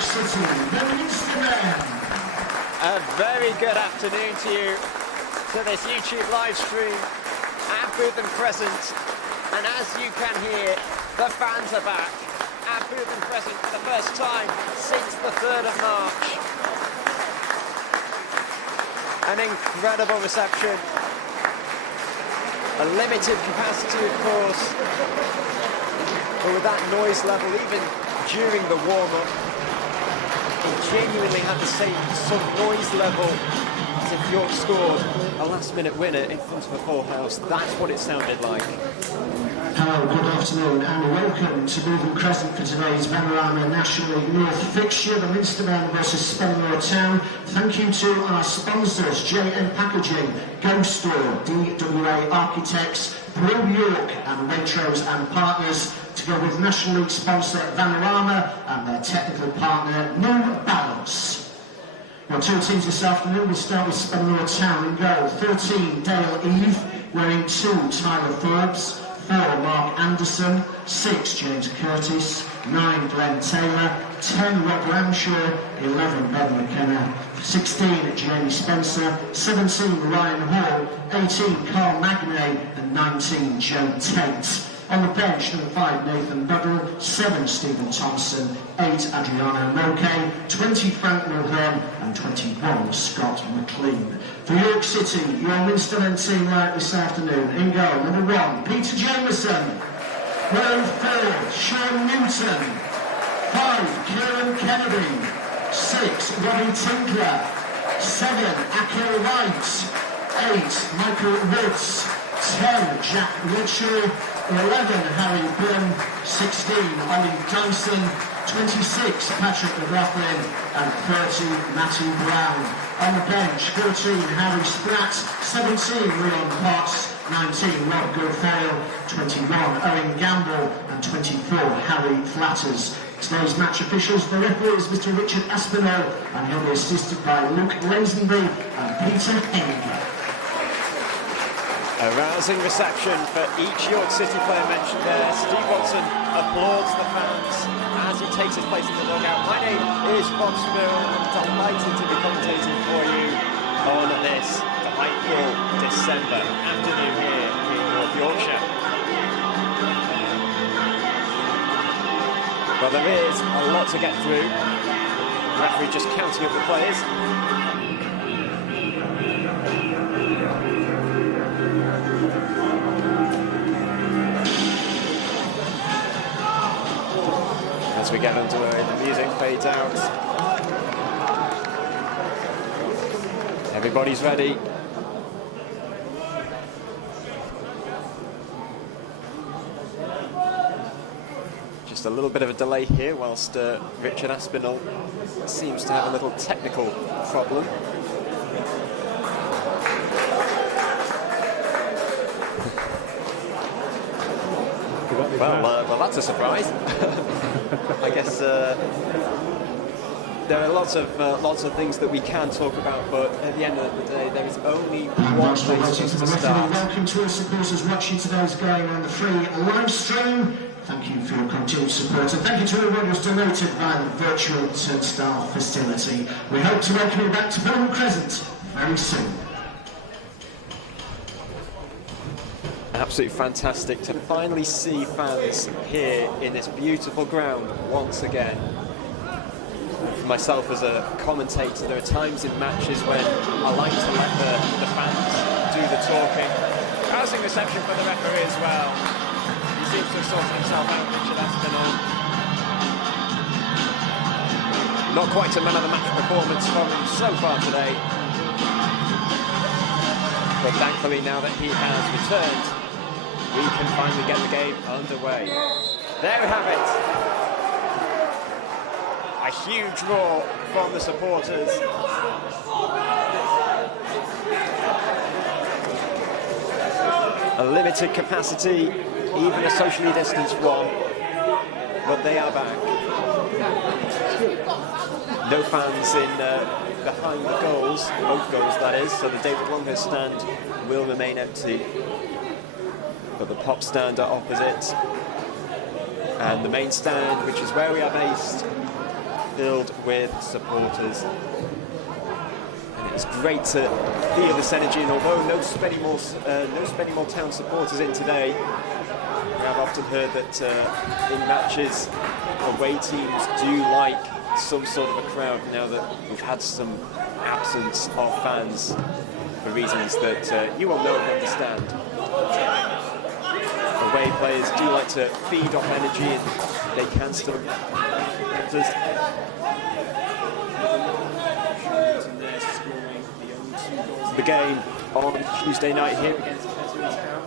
York City, the Minstermen. A very good afternoon to you, to this YouTube live stream at Booth and Crescent. And as you can hear, the fans are back at Booth and Crescent for the first time since the 3rd of March. An incredible reception. A limited capacity, of course, but with that noise level, even during the warm-up, it genuinely had the same sort of noise level as if if York scored a last-minute winner in front of a full house. That's what it sounded like. Hello, good afternoon and welcome to Brew Crescent for today's Panorama National League North fixture, the Minstermen versus Spennymoor Town. Thank you to our sponsors, JM Packaging, Go Store, DWA Architects, Brew York and Waitrose and Partners, to go with National League sponsor Vanarama and their technical partner New Balance. Well, two teams this afternoon. We'll start with Spennymoor Town in goal. 13, Dale Eve, wearing 2, Tyler Forbes, 4, Mark Anderson, 6, James Curtis, 9, Glenn Taylor, 10, Rob Ramshaw, 11, Ben McKenna, 16, Jamie Spencer, 17, Ryan Hall, 18, Carl Magnay, and 19, Joe Tate. On the bench, number 5, Nathan Buddle, 7, Stephen Thompson, 8, Adriano Moke, 20, Frank Mulhern, and 21, Scott McLean. For York City, your Minstermen team lineup this afternoon. In goal, number 1, Peter Jameson. Wearing 4, Sean Newton. 5, Kieran Kennedy. 6, Robbie Tinkler. 7, Akhil Wright. 8, Michael Woods. 10, Jack Richard. 11, Harry Byrne. 16, Ollie Dyson. 26, Patrick McLaughlin, and 30, Matthew Brown. On the bench, 14, Harry Spratt, 17, Leon Potts, 19, Rob Goodfale, 21, Owen Gamble, and 24, Harry Flatters. Today's match officials, the referee is Mr. Richard Aspinall, and he'll be assisted by Luke Lazenby and Peter Henning. A rousing reception for each York City player mentioned there. Steve Watson applauds the fans as he takes his place in the dugout. My name is Rob Spereall, and I'm delighted to be commentating for you on this delightful December afternoon here in North Yorkshire. Well, there is a lot to get through. The referee just counting up the players. As we get underway, the music fades out. Everybody's ready. Just a little bit of a delay here whilst Richard Aspinall seems to have a little technical problem. Well, that's a surprise. I guess there are lots of things that we can talk about, but at the end of the day, there is only one place to start. Welcome to all supporters watching today's game on the free live stream. Thank you for your continued support, and thank you to everyone who's donated via the virtual turnstile facility. We hope to welcome you back to Brew Crescent very soon. Absolutely fantastic to finally see fans here in this beautiful ground once again. For myself as a commentator, there are times in matches when I like to let the fans do the talking. Rousing reception for the referee as well. He seems to have sorted himself out, Richard Aspinall. Not quite a man of the match performance from him so far today. But thankfully, now that he has returned, we can finally get the game underway. There we have it. A huge roar from the supporters. A limited capacity, even a socially distanced one, but they are back. No fans in behind the goals, both goals that is, so the David Longhurst stand will remain empty. But the pop stand are opposite, and the main stand, which is where we are based, filled with supporters. And it's great to feel this energy, and although no Spennymoor Town supporters in today, we have often heard that in matches, away teams do like some sort of a crowd now that we've had some absence of fans for reasons that you all know and understand. Away players do like to feed off energy, and they can still. Scoring the only 2 the game on Tuesday night here against Town.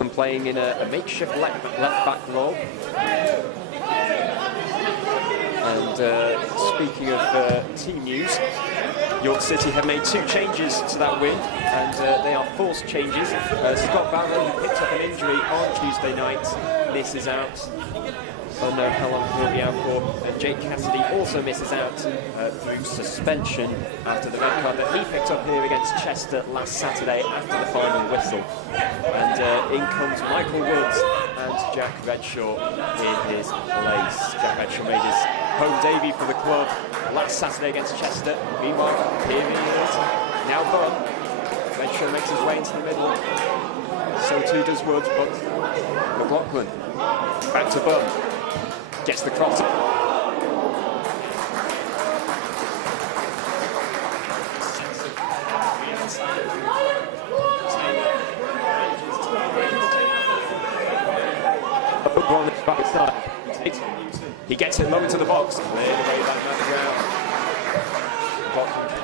And playing in a makeshift left-back role. And speaking of team news, York City have made 2 changes to that win, and they are forced changes. Scott Barrow, who picked up an injury on Tuesday night, misses out. Don't know how long he'll be out for. And Jake Cassidy also misses out through suspension after the red card that he picked up here against Chester last Saturday after the final whistle. And in comes Michael Woods and Jack Redshaw in his place. Jack Redshaw made his home debut for the club last Saturday against Chester. Meanwhile, here he is, now Bun. Redshaw makes his way into the middle. So too does Woods, but McLaughlin back to Bun. Gets the cross. Over on the back side. He gets it low into the box. Cleared away that man ground.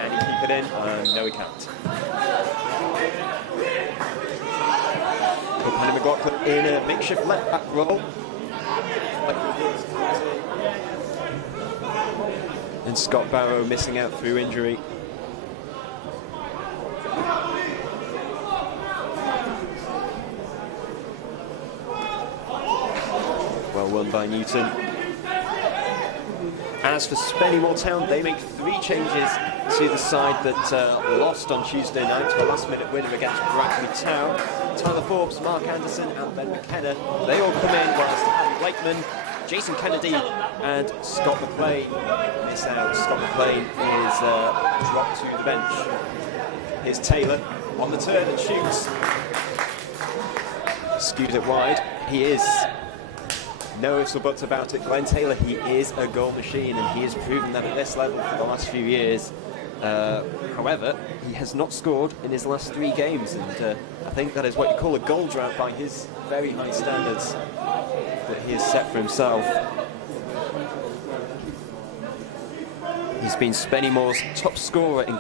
Can he keep it in? No, he can't. Penny McLaughlin in a makeshift left back role. And Scott Barrow missing out through injury. Well won by Newton. As for Spennymoor Town, they make 3 changes to the side that lost on Tuesday night to a last-minute winner against Brackley Town. Tyler Forbes, Mark Anderson and Ben McKenna, they all come in, whilst Adam Blakeman, Jason Kennedy and Scott McLean miss out. Scott McLean is dropped to the bench. Here's Taylor on the turn and shoots. Skews it wide. He is. No ifs or buts about it. Glenn Taylor, he is a goal machine, and he has proven that at this level for the last few years. However, he has not scored in his last 3 games, and I think that is what you call a goal drought by his very high standards that he has set for himself. He's been Spennymoor's top scorer in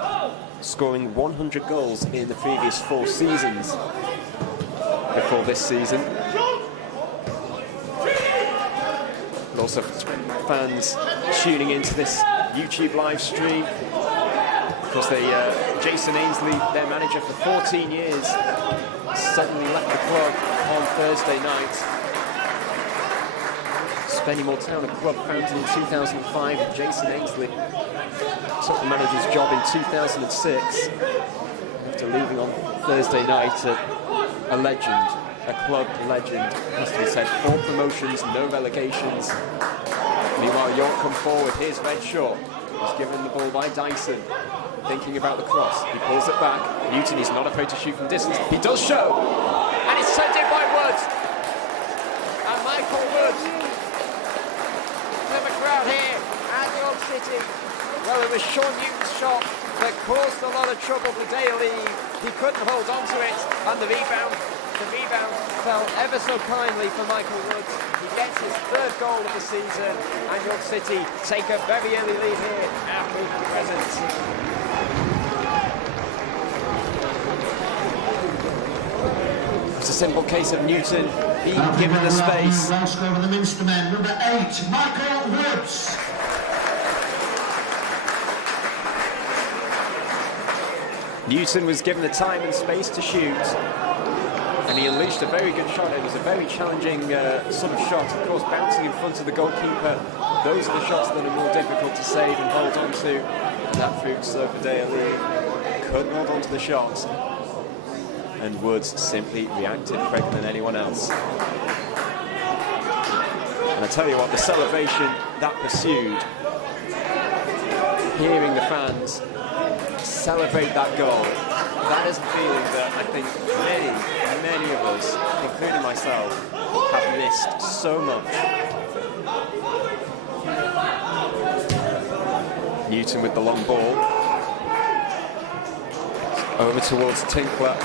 scoring 100 goals in the previous 4 seasons before this season. And also for fans tuning into this YouTube live stream, of course, Jason Ainsley, their manager for 14 years, suddenly left the club on Thursday night. Spennymoor Town, a club founded in 2005. Jason Ainsley took the manager's job in 2006 after leaving on Thursday night. A legend, a club legend, has to be said. 4 promotions, no relegations. Meanwhile, York come forward. Here's Redshaw. He's given the ball by Dyson. Thinking about the cross. He pulls it back. Newton is not afraid to shoot from distance. He does show. And it's sent in by Woods. And Michael Woods. To the crowd here at York City. Well, it was Sean Newton's shot that caused a lot of trouble for Dale Lee. He couldn't hold on to it. And the rebound fell ever so kindly for Michael Woods. He gets his 3rd goal of the season, and York City take a very early lead here at Brew Crescent. It's a simple case of Newton being given the space. Well scored for the Minstermen, number 8, Michael Woods. Newton was given the time and space to shoot, and he unleashed a very good shot. It was a very challenging sort of shot, of course, bouncing in front of the goalkeeper. Those are the shots that are more difficult to save and hold on to. And that proved so for Dale Lee. Couldn't hold on to the shots. And Woods simply reacted quicker than anyone else. And I tell you what, the celebration that pursued, hearing the fans celebrate that goal, that is a feeling that I think many of us, including myself, have missed so much. Newton with the long ball. Over towards Tinkler.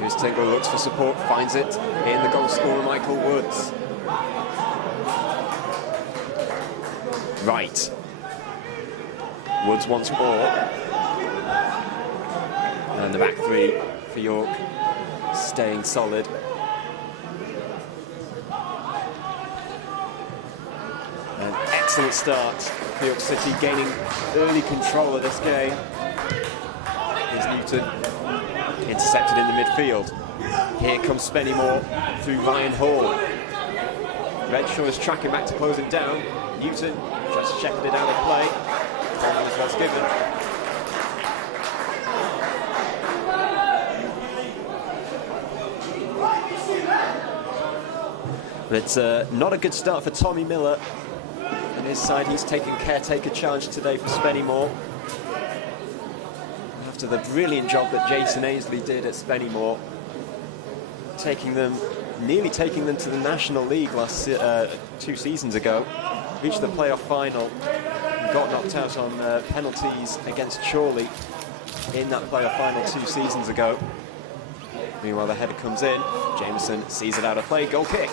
Here's Tingle, looks for support, finds it in the goal scorer Michael Woods. Right. Woods once more. And the back three for York staying solid. An excellent start for York City, gaining early control of this game. Here's Newton, intercepted in the midfield. Here comes Spennymoor through Ryan Hall. Redshaw is tracking back to close it down. Newton tries to shepherd it out of play. Corner is what's given. But it's not a good start for Tommy Miller. On his side, he's taking caretaker charge today for Spennymoor. After the brilliant job that Jason Ainsley did at Spennymoor, nearly taking them to the National League 2 seasons ago, reached the playoff final, got knocked out on penalties against Chorley in that playoff final 2 seasons ago. Meanwhile, the header comes in, Jameson sees it out of play, goal kick.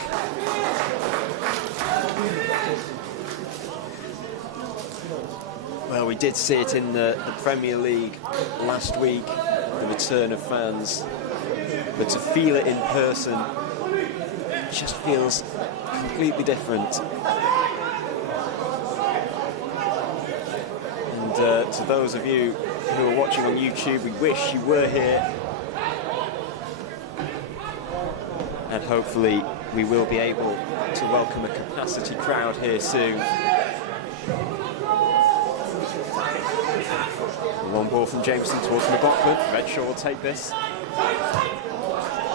Well, we did see it in the Premier League last week, the return of fans, but to feel it in person, it just feels completely different. And to those of you who are watching on YouTube, we wish you were here. And hopefully we will be able to welcome a capacity crowd here soon. Long ball from Jameson towards McLaughlin. Redshaw will take this.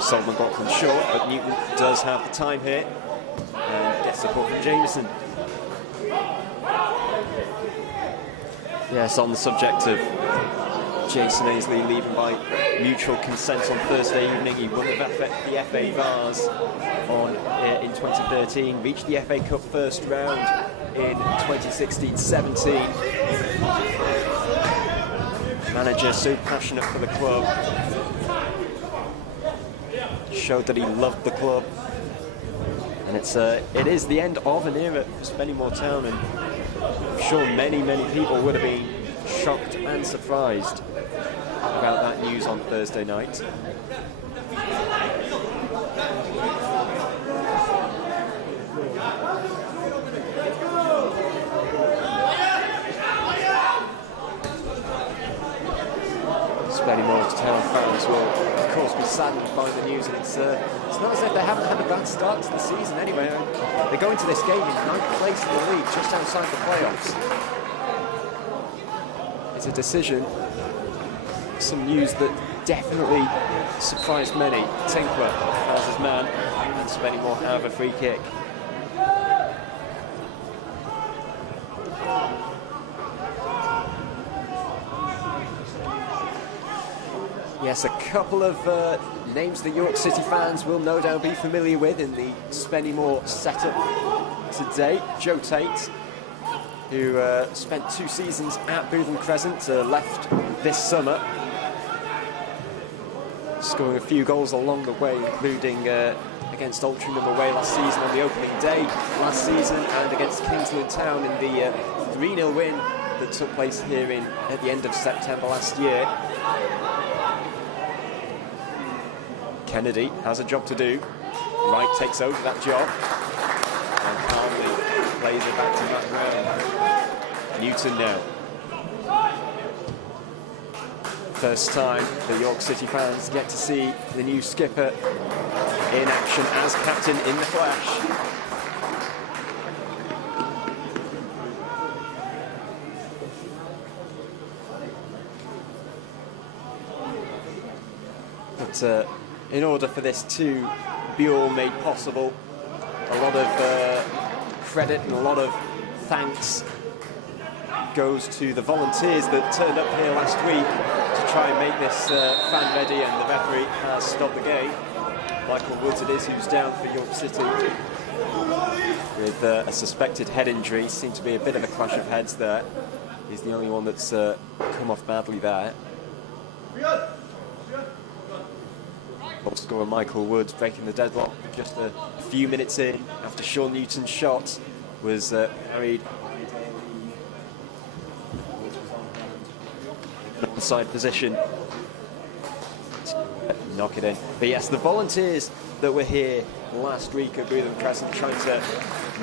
Sold McLaughlin short, but Newton does have the time here. And gets support from Jameson. Yes, on the subject of Jason Ainsley leaving by mutual consent on Thursday evening, he won the FA Vase in 2013, reached the FA Cup first round in 2016-17. Manager so passionate for the club, showed that he loved the club, and it is the end of an era for Spennymoor Town, and I'm sure many people would have been shocked and surprised about that news on Thursday night. Spennymoor Town fans will, of course, be saddened by the news, and it's not as if they haven't had a bad start to the season anyway. They go into this game in 9th place in the league, just outside the playoffs. It's a decision, some news that definitely surprised many. Tinkler has his man, and Spennymoor have a free kick. Yes, a couple of names that York City fans will no doubt be familiar with in the Spennymoor setup today. Joe Tate, who spent 2 seasons at Bootham Crescent, left this summer, scoring a few goals along the way, including against Altrincham away last season on the opening day last season, and against Kingsland Town in the 3-0 win that took place here at the end of September last year. Kennedy has a job to do. Wright takes over that job and calmly plays it back to Matt Brown. Newton now. First time the York City fans get to see the new skipper in action as captain in the flesh. But in order for this to be all made possible, a lot of credit and a lot of thanks goes to the volunteers that turned up here last week to try and make this fan ready, and the referee has stopped the game. Michael Woods it is who's down for York City with a suspected head injury. Seemed to be a bit of a clash of heads there. He's the only one that's come off badly there. Goal scorer Michael Woods breaking the deadlock just a few minutes in after Sean Newton's shot was parried in an onside position. Knock it in. But yes, the volunteers that were here last week at Brew Crescent trying to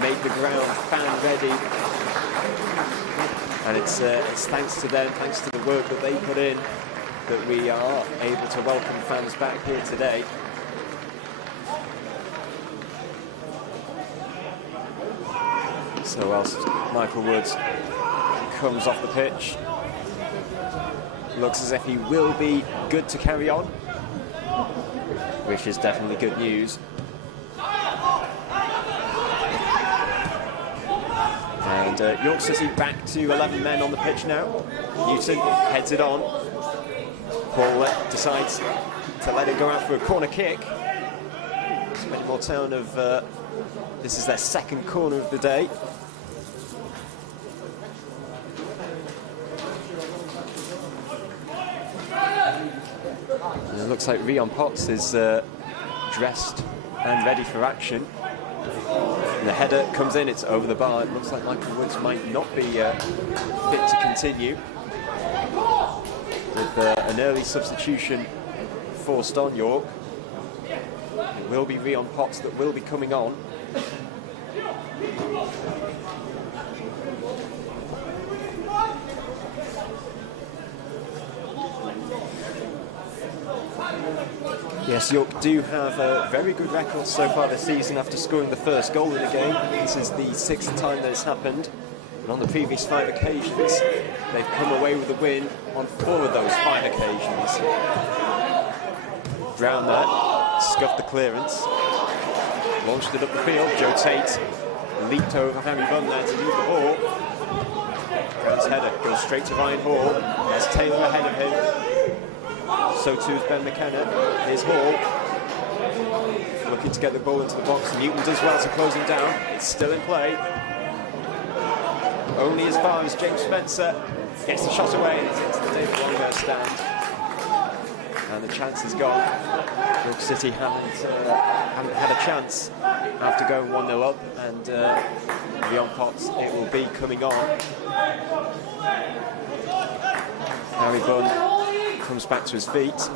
make the ground fan ready. And it's thanks to them, thanks to the work that they put in, that we are able to welcome fans back here today. So whilst Michael Woods comes off the pitch, looks as if he will be good to carry on, which is definitely good news. And York City back to 11 men on the pitch now. Newton heads it on. Paul decides to let it go out for a corner kick. Spennymoor Town have, this is their second corner of the day. And it looks like Rion Potts is dressed and ready for action. And the header comes in, it's over the bar. It looks like Michael Woods might not be fit to continue. With an early substitution forced on York. It will be Rion Potts that will be coming on. Yes, York do have a very good record so far this season after scoring the first goal in a game. This is the 6th time that it's happened. And on the previous 5 occasions, they've come away with a win on 4 of those 5 occasions. Brown there, scuffed the clearance, launched it up the field. Joe Tate leaped over Harry Bunn there to lead the ball. Brown's header goes straight to Ryan Hall. There's Taylor ahead of him. So too is Ben McKenna. Here's Hall. Looking to get the ball into the box. Newton does well to close him down. It's still in play. Only as far as James Spencer gets the shot away, and it's into the David Longo stand. And the chance is gone. York City haven't had a chance after going 1-0 up, and Rion Potts, it will be coming on. Harry Bunn comes back to his feet.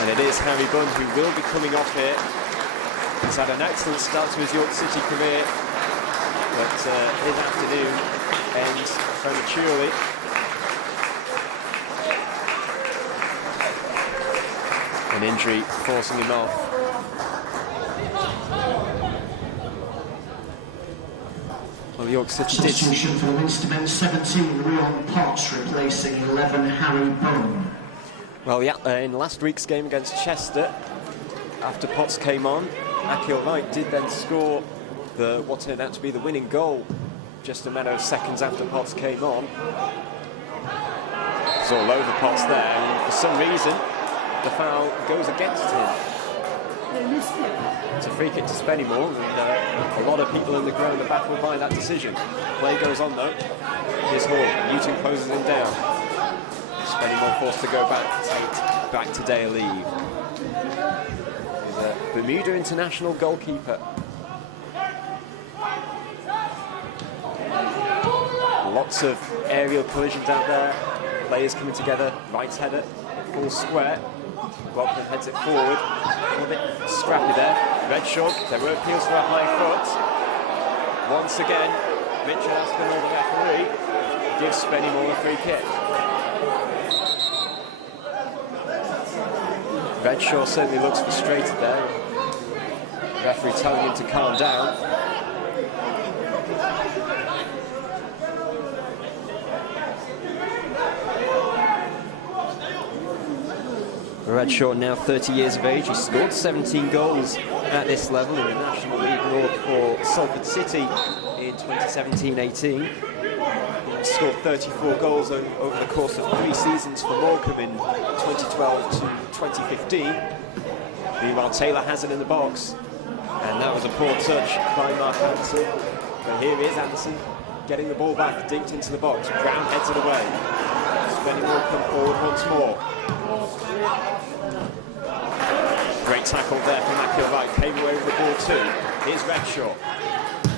And it is Harry Bunn who will be coming off here. He's had an excellent start to his York City career, but his afternoon ends prematurely. An injury forcing him off. Well, York City did. Substitution for the Minstermen, 17, Rion Potts replacing 11, Harry Bunn. Well, yeah, in last week's game against Chester, after Potts came on, Akil Wright did then score what turned out to be the winning goal just a matter of seconds after Potts came on. It's all over Potts there, and for some reason the foul goes against him. It's a free kick to Spennymoor, and a lot of people in the ground are baffled by that decision. Play goes on though. Here's Hall. Newton closes him down. Spennymoor forced to go back to Dale Eve. He's a Bermuda international goalkeeper. Lots of aerial collisions out there. Players coming together. Wright's header, full square. Rodgers heads it forward. A little bit scrappy there. Redshaw, there were appeals for a high foot. Once again, Richard Aspinall, the referee, gives Spennymoor a free kick. Redshaw certainly looks frustrated there. The referee telling him to calm down. Redshaw now 30 years of age. He scored 17 goals at this level in the National League North for Salford City in 2017-18. He scored 34 goals over the course of 3 seasons for Morecambe in 2012 to 2015. Meanwhile, Taylor has it in the box, and that was a poor touch by Mark Anderson. But here is Anderson getting the ball back, dinked into the box. Brown heads it away. Spennymoor come forward once more. Great tackle there from McIlvaine, came away with the ball too. Here's Redshaw.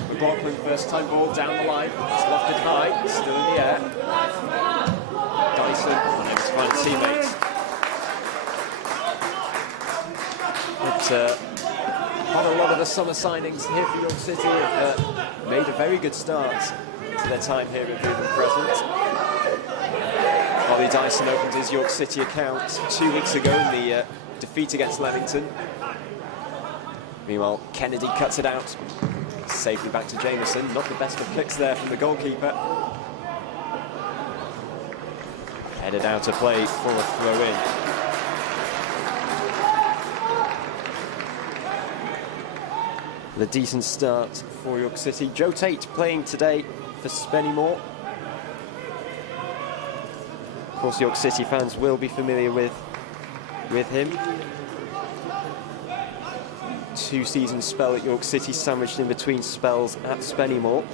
McLaughlin, first time ball down the line, it's lofted high, still in the air. Dyson unable to find teammates. But quite a lot of the summer signings here for York City have made a very good start to their time here at Brew Crescent. Ollie Dyson opened his York City account 2 weeks ago in the defeat against Leamington. Meanwhile, Kennedy cuts it out. Safely back to Jameson. Not the best of kicks there from the goalkeeper. Headed out to play for a throw-in. The decent start for York City. Joe Tate playing today for Spennymoor. Of course, York City fans will be familiar with him. 2-season spell at York City, sandwiched in between spells at Spennymoor.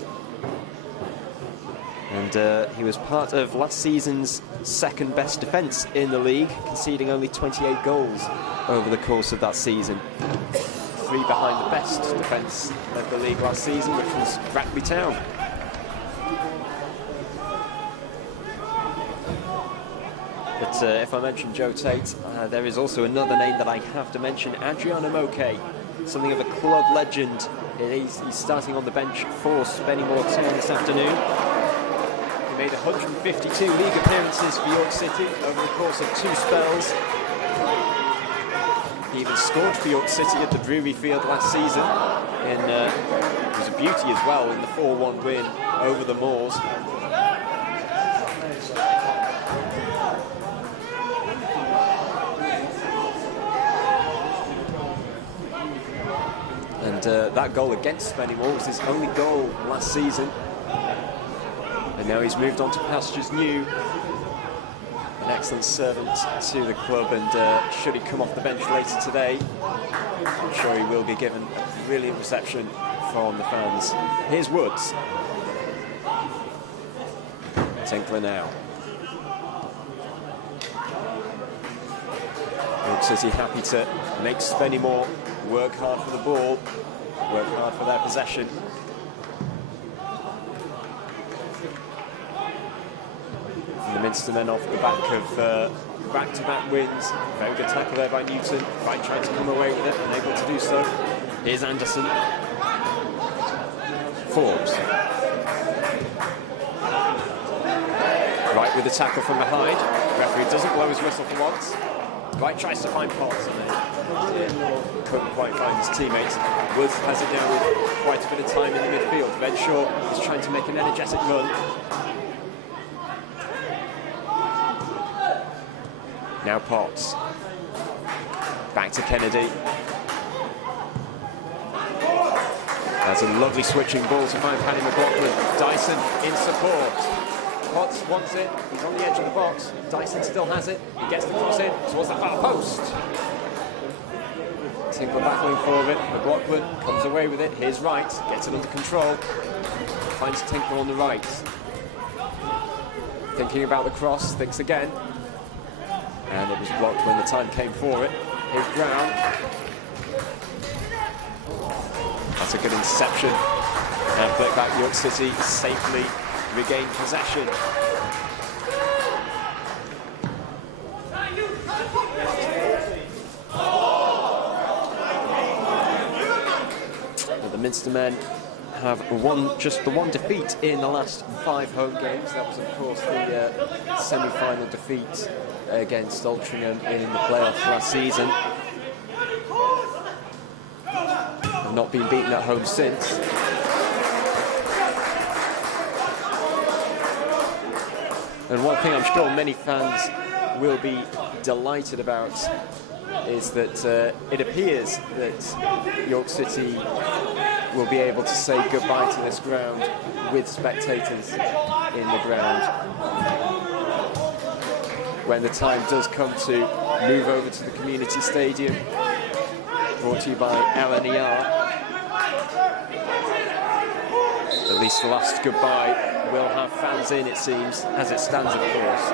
And he was part of last season's second best defence in the league, conceding only 28 goals over the course of that season. 3 behind the best defence of the league last season, which was Rugby Town. But if I mention Joe Tate, there is also another name that I have to mention, Adriano Moke, something of a club legend. He's starting on the bench for Spennymoor Town this afternoon. He made 152 league appearances for York City over the course of 2 spells. He even scored for York City at the Brewery Field last season. It was a beauty as well in the 4-1 win over the Moors. And that goal against Spennymoor was his only goal last season. And now he's moved on to pastures new. An excellent servant to the club, and should he come off the bench later today, I'm sure he will be given a brilliant reception from the fans. Here's Woods. Tinkler now. York City happy to make Spennymoor work hard for the ball, work hard for their possession. And the Minstermen off the back of back-to-back wins. Very good tackle there by Newton. Right, trying to come away with it, unable to do so. Here's Anderson. Forbes. Right with the tackle from behind. Referee doesn't blow his whistle for once. Right tries to find Potts, and couldn't quite find his teammates. Woods has it now with quite a bit of time in the midfield. Redshaw is trying to make an energetic run. Now Potts. Back to Kennedy. That's a lovely switching ball to find Paddy McLaughlin. Dyson in support. Potts wants it, he's on the edge of the box. Dyson still has it, he gets the cross in towards the far post. Tinkler battling for it, McLaughlin comes away with it. Here's Wright, gets it under control. Finds Tinkler on the right. Thinking about the cross, thinks again. And it was blocked when the time came for it. Here's Brown. That's a good interception. And flick back, York City safely regained possession. But the Minstermen have just the one defeat in the last 5 home games. That was, of course, the semi-final defeat against Altrincham in the playoffs last season. Have not been beaten at home since. And one thing I'm sure many fans will be delighted about is that it appears that York City will be able to say goodbye to this ground with spectators in the ground when the time does come to move over to the community stadium, brought to you by LNER. At least the last goodbye will have fans in, it seems, as it stands, of course.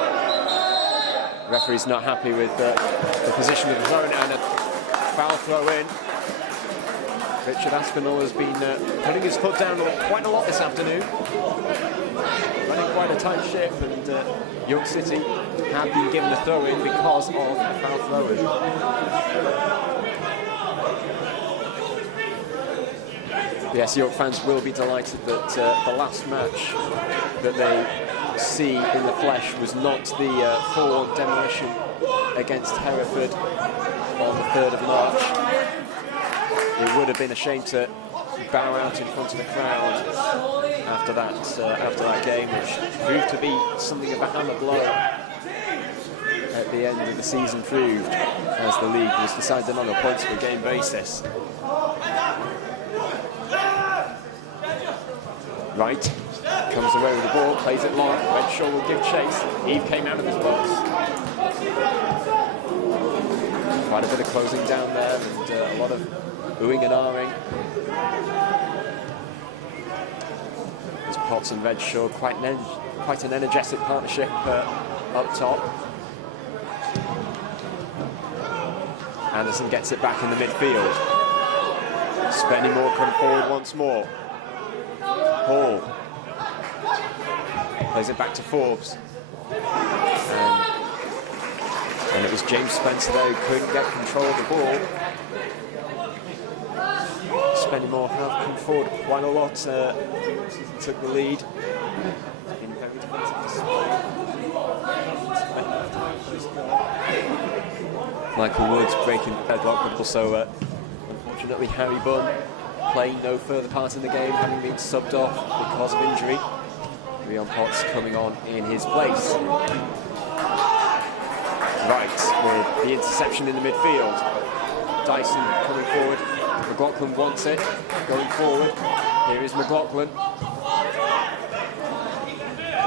Referee's not happy with the position of the zone, and a foul throw in. Richard Aspinall has been putting his foot down quite a lot this afternoon, running quite a tight ship, and York City have been given a throw in because of a foul throw in. Yes, York fans will be delighted that the last match that they see in the flesh was not the 4-1 demolition against Hereford on the 3rd of March. It would have been a shame to bow out in front of the crowd after that game, which proved to be something of a hammer blow at the end of the season proved, as the league was decided on a points per game basis. Wright comes away with the ball, plays it long. Redshaw will give chase. Eve came out of his box. Quite a bit of closing down there, and a lot of oohing and ahhing. There's Potts and Redshaw, quite an energetic partnership up top. Anderson gets it back in the midfield. Spennymoor come forward once more. Hall plays it back to Forbes, and it was James Spencer there who couldn't get control of the ball. Spennymoor have come forward quite a lot since he took the lead. In very defensive display. Michael Woods breaking the deadlock, but also unfortunately Harry Bunn playing no further part in the game, having been subbed off because of injury. Leon Potts coming on in his place. Wright with the interception in the midfield. Dyson coming forward. McLaughlin wants it, going forward. Here is McLaughlin.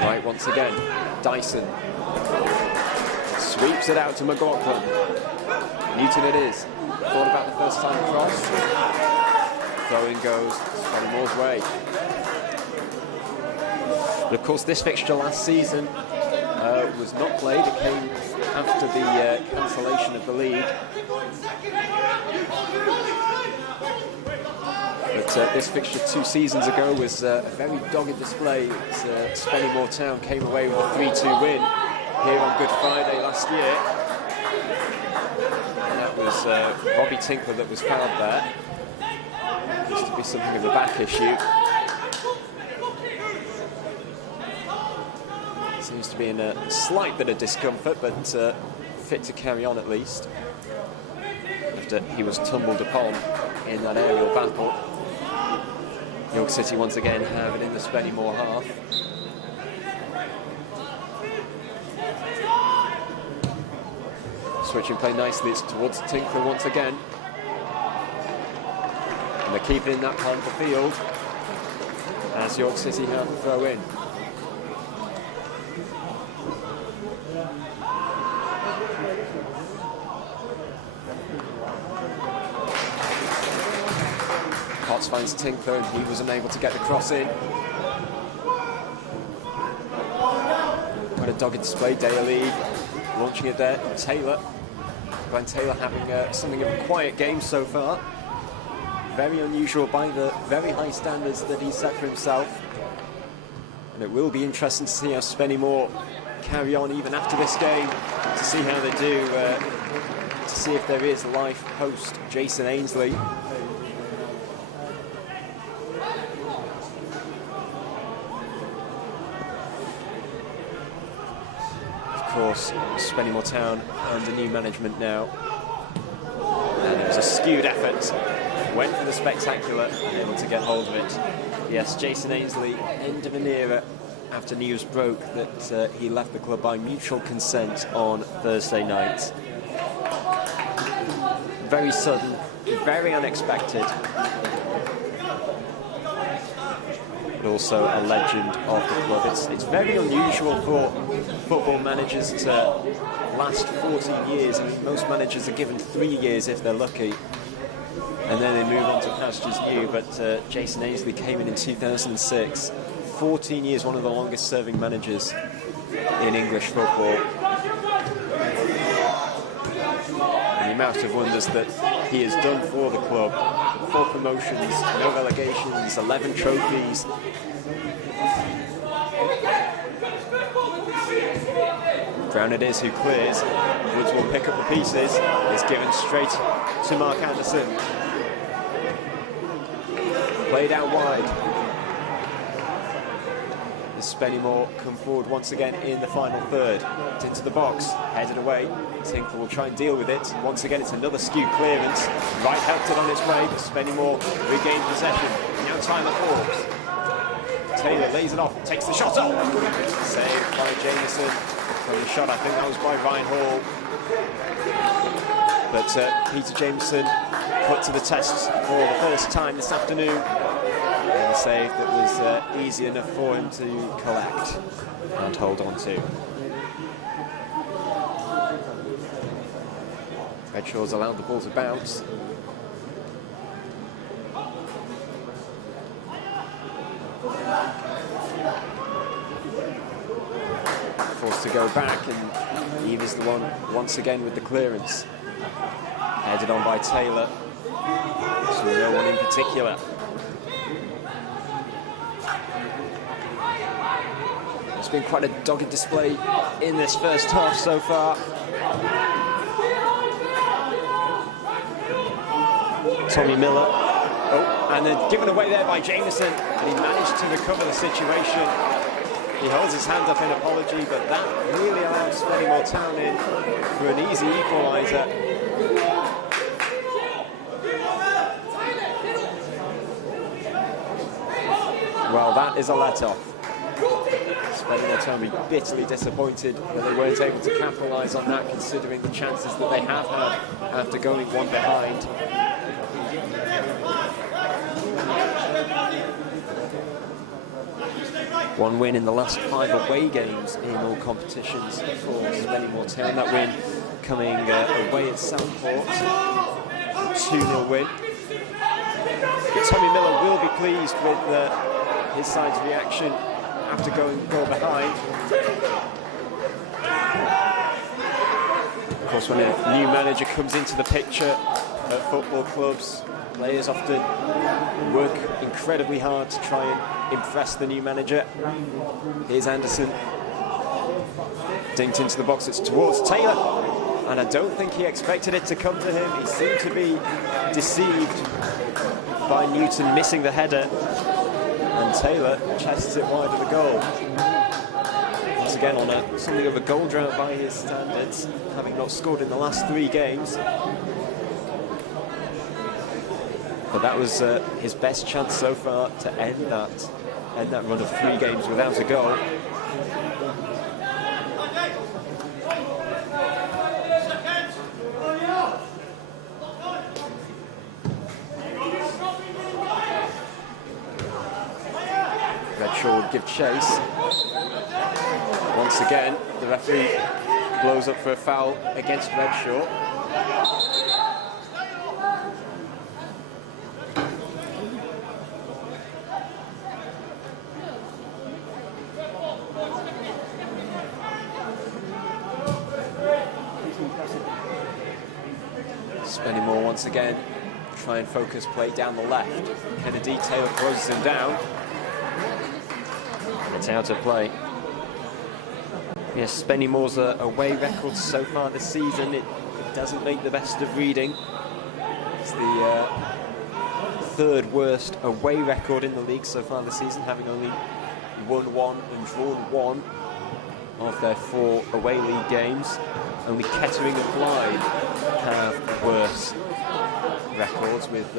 Wright once again. Dyson sweeps it out to McLaughlin. Newton it is. Thought about the first time across. Throw-in goes Spennymoor's way. But of course, this fixture last season was not played. It came after the cancellation of the league. But this fixture 2 seasons ago was a very dogged display. Spennymoor Town came away with a 3-2 win here on Good Friday last year. And that was Robbie Tinkler that was fouled there. Used to be something of a back issue. Seems to be in a slight bit of discomfort, but fit to carry on at least. After he was tumbled upon in that aerial battle. York City once again have it in the Spennymoor half. Switching play nicely, it's towards Tinkler once again. And they're keeping in that part of the field as York City have the throw in. Potts finds Tinkler and he was unable to get the cross in. Quite a dogged display, Dale launching it there. Taylor, Glenn Taylor having something of a quiet game so far. Very unusual by the very high standards that he set for himself. And it will be interesting to see how Spennymoor carry on even after this game, to see how they do, to see if there is life post Jason Ainsley. Of course, Spennymoor Town under new management now. And it was a skewed effort. Went for the spectacular, unable to get hold of it. Yes, Jason Ainsley, end of an era after news broke that he left the club by mutual consent on Thursday night. Very sudden, very unexpected. But also a legend of the club. It's very unusual for football managers to last 14 years. I mean, most managers are given 3 years if they're lucky, and then they move on to pastures new. But Jason Ainsley came in 2006. 14 years, one of the longest serving managers in English football. amount of wonders that he has done for the club. 4 promotions, no relegations, 11 trophies. Brown it is who clears. Woods will pick up the pieces. It's given straight to Mark Anderson. Played out wide. Spennymoor come forward once again in the final third. It's into the box, headed away. Tinkler will try and deal with it. Once again, it's another skew clearance. Right helped it on its way, but Spennymoor regained possession. Now Tyler Forbes. Taylor lays it off, takes the shot off. Saved by Jameson. From the shot, I think that was by Ryan Hall. But Peter Jameson put to the test for the first time this afternoon. And a save that was easy enough for him to collect and hold on to. Redshaw's allowed the ball to bounce. Forced to go back, and Eve is the one once again with the clearance. Headed on by Taylor. So no one in particular. It's been quite a dogged display in this first half so far. Tommy Miller. Oh, and then given away there by Jameson, and he managed to recover the situation. He holds his hand up in apology, but that really allows Spennymoor Town in for an easy equaliser. Well, that is a let-off. Spennymoor Town will be bitterly disappointed that they weren't able to capitalise on that, considering the chances that they have had after going one behind. One win in the last 5 away games in all competitions for Spennymoor Town. That win coming away at Southport, 2-0 win. But Tommy Miller will be pleased with his side's reaction after going goal behind. Of course, when a new manager comes into the picture at football clubs, players often work incredibly hard to try and impress the new manager. Here's Anderson. Dinked into the box, it's towards Taylor. And I don't think he expected it to come to him. He seemed to be deceived by Newton missing the header. And Taylor chests it wide of the goal. Once again on something of a goal drought by his standards, having not scored in the last 3 games. But that was his best chance so far to end that run of 3 games without a goal. Redshaw would give chase. Once again, the referee blows up for a foul against Redshaw. Spennymoor once again try and focus play down the left. Kennedy, Taylor closes him down. It's out of play. Yes, Spennymoor's away record so far this season, it doesn't make the best of reading. It's the 3rd worst away record in the league so far this season, having only won 1 and drawn 1 of their 4 away league games. Only Kettering and Blythe have worse records, with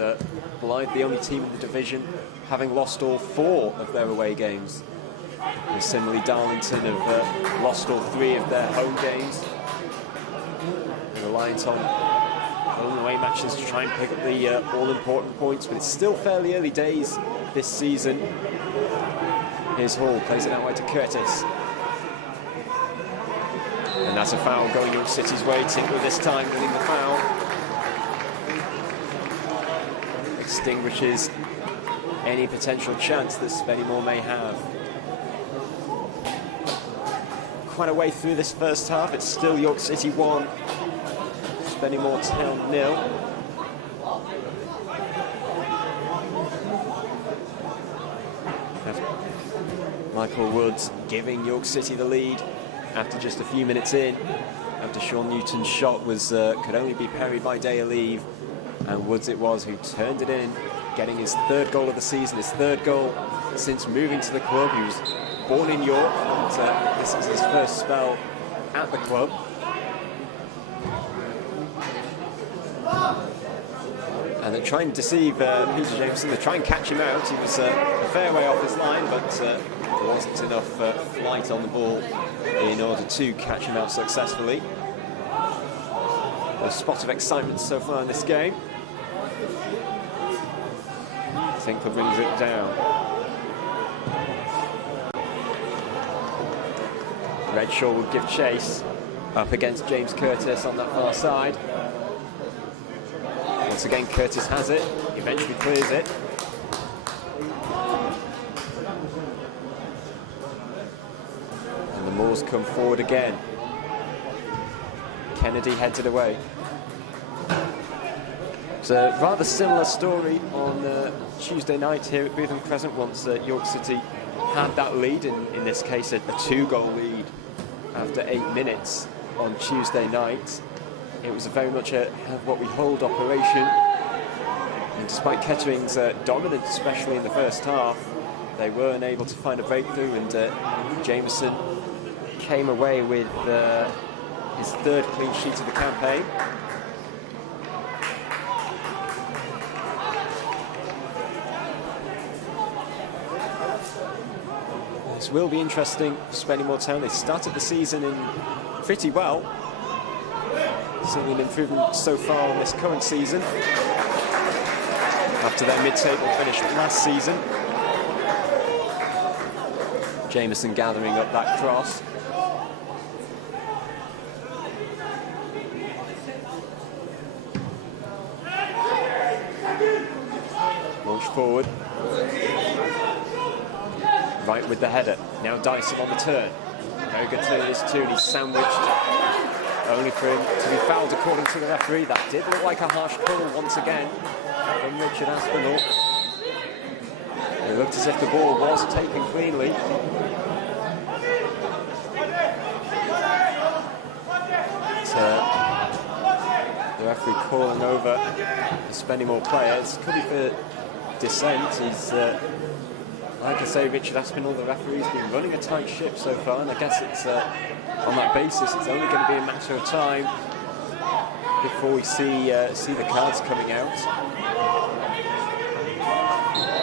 Blythe the only team in the division having lost all 4 of their away games. And similarly, Darlington have lost all 3 of their home games. They're reliant on home away matches to try and pick up the all-important points, but it's still fairly early days this season. Here's Hall, plays it out wide to Curtis. And that's a foul going York City's way. Tinkler this time winning the foul. Extinguishes any potential chance that Spennymoor may have. Quite a way through this first half. It's still York City 1, Spennymoor Town 0. Michael Woods giving York City the lead after just a few minutes in, after Sean Newton's shot was could only be parried by Dale, and Woods it was who turned it in, getting his 3rd goal of the season, his 3rd goal since moving to the club. He was born in York, but this is his first spell at the club. And they try and deceive Peter Jameson, they try and catch him out. He was a fair way off his line, but there wasn't enough flight on the ball in order to catch him out successfully. A spot of excitement so far in this game. Tinkler brings it down. Redshaw will give chase up against James Curtis on that far side. Once again, Curtis has it, eventually clears it. And the Moors come forward again. Kennedy heads it away. It's a rather similar story on Tuesday night here at Bootham Crescent once York City had that lead, in this case a 2-goal lead after 8 minutes on Tuesday night. It was very much a have what we hold operation, and despite Kettering's dominance, especially in the first half, they were unable to find a breakthrough, and Jameson came away with his 3rd clean sheet of the campaign. This will be interesting for Spennymoor Town. They started the season in pretty well. Seeing an improvement so far on this current season after their mid-table finish last season. Jameson gathering up that cross. Launch forward. Right with the header. Now Dyson on the turn. Very good turn this too, and he's sandwiched. Only for him to be fouled according to the referee. That did look like a harsh call once again from Richard Aspinall. It looked as if the ball was taken cleanly. The referee calling over the Spennymoor players. Could be for dissent. He's, like I say, Richard Aspinall, the referee's been running a tight ship so far, and I guess it's on that basis, it's only going to be a matter of time before we see the cards coming out.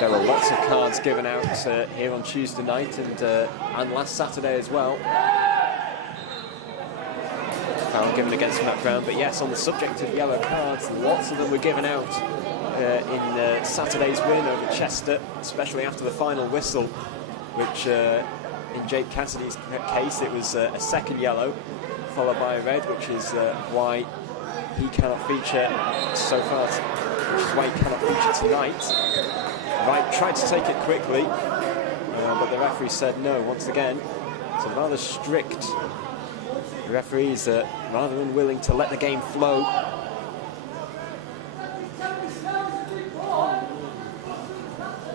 There were lots of cards given out here on Tuesday night and last Saturday as well. Foul given against Matt Brown, but yes, on the subject of yellow cards, lots of them were given out in Saturday's win over Chester, especially after the final whistle, which in Jake Cassidy's case, it was a 2nd yellow, followed by a red, which is why he cannot feature so far, which is why he cannot feature tonight. Wright tried to take it quickly, but the referee said no once again. So rather strict. The referees are rather unwilling to let the game flow.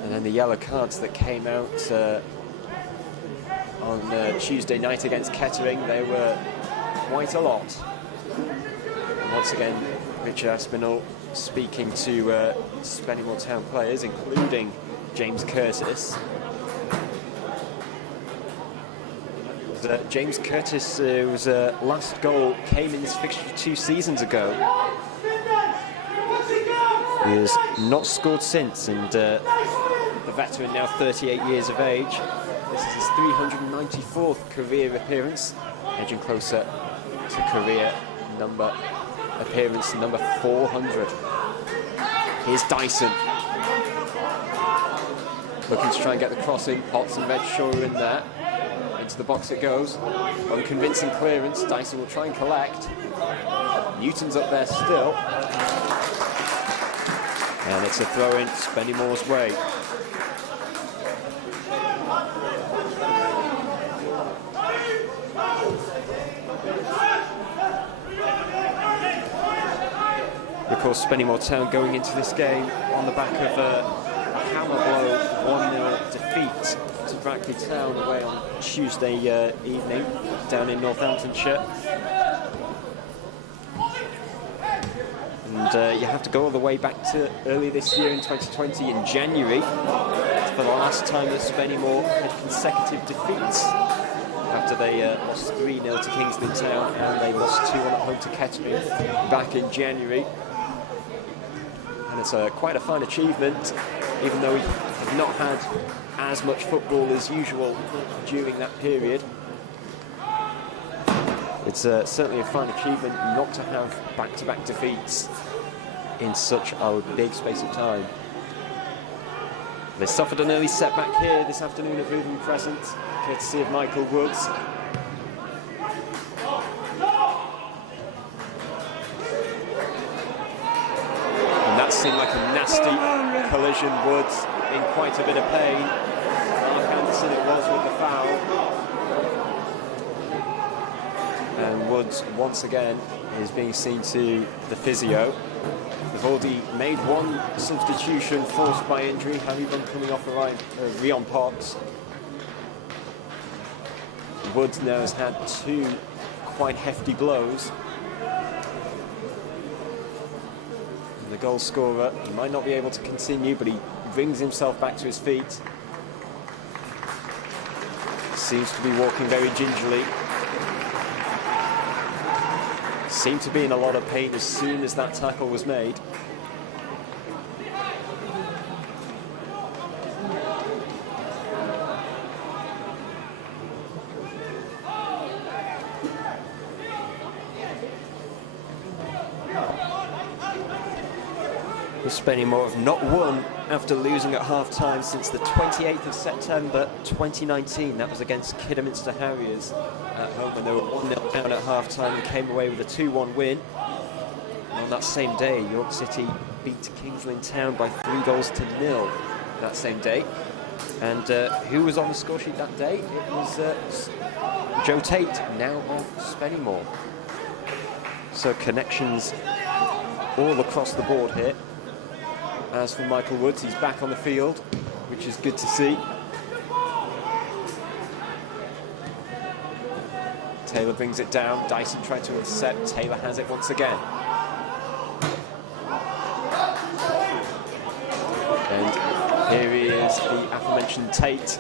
And then the yellow cards that came out on Tuesday night against Kettering, they were quite a lot. And once again, Richard Aspinall speaking to Spennymoor Town players, including James Curtis. James Curtis, whose last goal came in this fixture 2 seasons ago. He has not scored since, and the veteran, now 38 years of age. This is his 394th career appearance, edging closer to career appearance number 400. Here's Dyson. Looking to try and get the cross in. Potts and Redshaw are in there. Into the box it goes. Unconvincing clearance. Dyson will try and collect. Newton's up there still. And it's a throw-in Spennymoor's way. course, Spennymoor Town going into this game on the back of a hammer blow 1-0 defeat to Brackley Town away on Tuesday evening down in Northamptonshire. And you have to go all the way back to early this year in 2020 in January for the last time that Spennymoor had consecutive defeats after they lost 3-0 to Kingsley Town and they lost 2-1 at home to Kettering back in January. And it's quite a fine achievement, even though we have not had as much football as usual during that period. It's certainly a fine achievement not to have back-to-back defeats in such a big space of time. They suffered an early setback here this afternoon at Brew Crescent, courtesy of Michael Woods. And that seemed like a nasty collision. Woods in quite a bit of pain. Mark Anderson it was with the foul. And Woods once again is being seen to the physio. They've already made one substitution forced by injury. Harry Bunn coming off the right, Rion Potts. Woods now has had 2 quite hefty blows. And the goal scorer, he might not be able to continue, but he brings himself back to his feet. Seems to be walking very gingerly. Seemed to be in a lot of pain as soon as that tackle was made. The Spennymoor have not won after losing at half-time since the 28th of September 2019. That was against Kidderminster Harriers at home when they were 1-0 down at half-time and came away with a 2-1 win. And on that same day, York City beat Kingsley Town by 3-0 that same day. And who was on the score sheet that day? It was Joe Tate, now of Spennymoor. So connections all across the board here. As for Michael Woods, he's back on the field, which is good to see. Taylor brings it down. Dyson tried to intercept. Taylor has it once again. And here he is, the aforementioned Tate.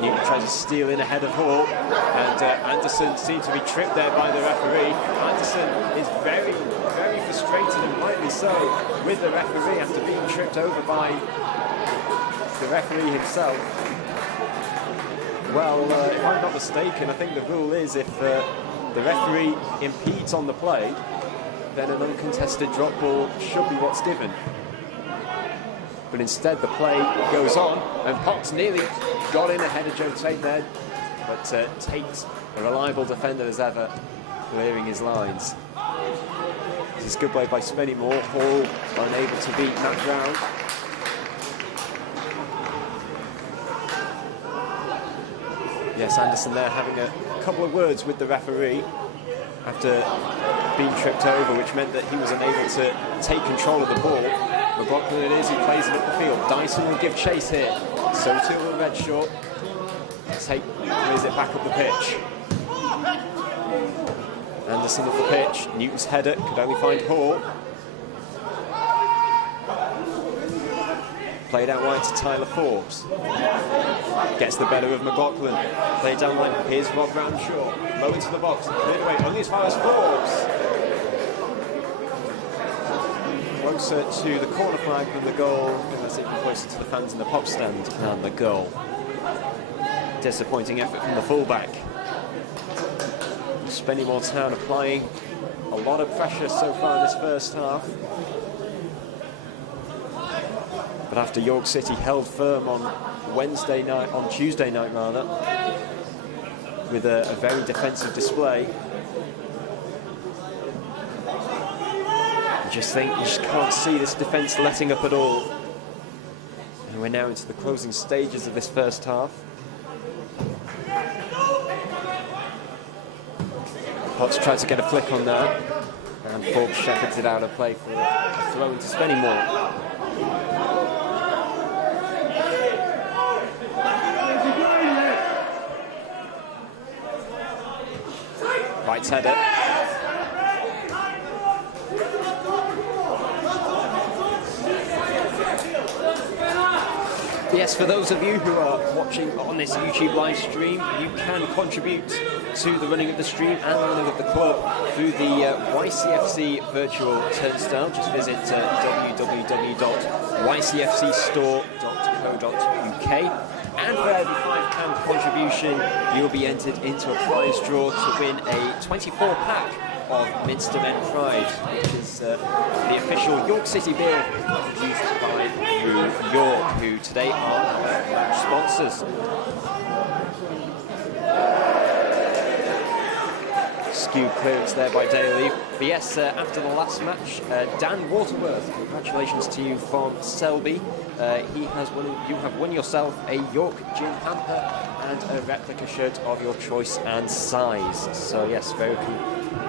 Newton tries to steal in ahead of Hall, and Anderson seems to be tripped there by the referee. Anderson is very, very frustrated, and rightly so, with the referee after being tripped over by the referee himself. Well, if I'm not mistaken, I think the rule is if the referee impedes on the play, then an uncontested drop ball should be what's given. But instead the play goes on, and Potts nearly got in ahead of Joe Tate there, but Tate, a reliable defender as ever, clearing his lines. This is good play by Spennymoor. Hall unable to beat Matt Brown. Yes, Anderson there having a couple of words with the referee after being tripped over, which meant that he was unable to take control of the ball. McLaughlin it is, he plays it up the field. Dyson will give chase here. So too will Redshaw. Tate plays it back up the pitch. Anderson up the pitch. Newton's header could only find Hall. Played out wide to Tyler Forbes. Gets the better of McLaughlin. Played down line. Here's Rob Ramshaw. Low into the box. Cleared away only as far as Forbes. Closer to the corner flag than the goal. And that's even closer to the fans in the pop stand than the goal. Disappointing effort from the fullback. Spennymoor Town applying a lot of pressure so far in this first half. But after York City held firm on Tuesday night rather, with a very defensive display, you just can't see this defence letting up at all. And we're now into the closing stages of this first half. Potts tried to get a flick on that, and And Forbes shepherds it out of play for a throw into Spennymoor. Right header. Yes, for those of you who are watching on this YouTube live stream, you can contribute to the running of the stream and the running of the club through the YCFC virtual turnstile. Just visit www.ycfcstore.co.uk. And for every £5 contribution, you'll be entered into a prize draw to win a 24-pack of Minstermen Pride, which is the official York City beer produced by Brew York, who today are our sponsors. Skew clearance there by Daly. But yes, after the last match, Dan Waterworth, congratulations to you from Selby. You have won yourself a York gin hamper and a replica shirt of your choice and size. So yes, very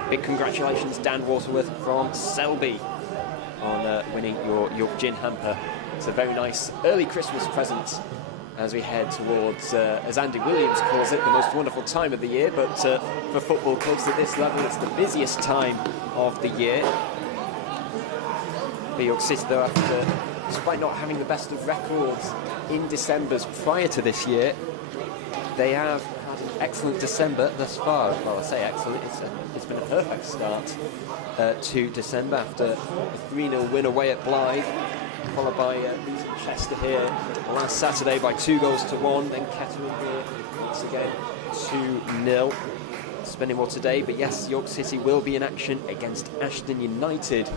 big congratulations, Dan Waterworth from Selby, on winning your York gin hamper. It's a very nice early Christmas present as we head towards, as Andy Williams calls it, the most wonderful time of the year. But for football clubs at this level, it's the busiest time of the year. For York City, though, despite not having the best of records in Decembers prior to this year, they have had an excellent December thus far. Well, I say excellent, it's been a perfect start to December after a 3-0 win away at Blythe, followed by beating Chester here last Saturday by 2-1, then Kettering here once again 2-0. Spennymoor today, but yes, York City will be in action against Ashton United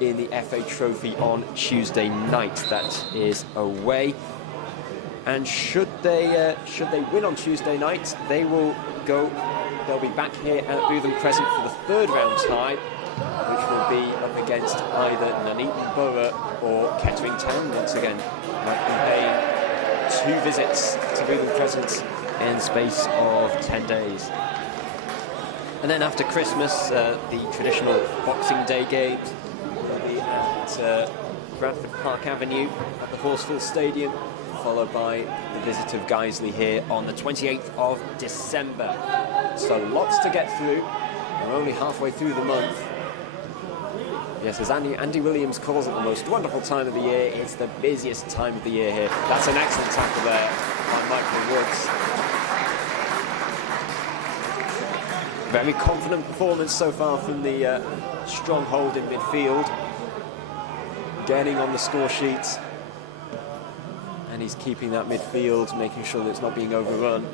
in the FA Trophy on Tuesday night. That is away. And should they win on Tuesday night, they'll be back here at Bootham Crescent for the third round tie, which will be up against either Nuneaton Borough or Kettering Town once again. Might be paying 2 visits to Bootham Crescent in the space of 10 days. And then after Christmas, the traditional Boxing Day games will be at Bradford Park Avenue at the Horsfield Stadium, followed by the visit of Guiseley here on the 28th of December. So lots to get through. We're only halfway through the month. Yes, as Andy Williams calls it, the most wonderful time of the year. It's the busiest time of the year here. That's an excellent tackle there by Michael Woods. Very confident performance so far from the stronghold in midfield. Getting on the score sheet. And he's keeping that midfield, making sure that it's not being overrun.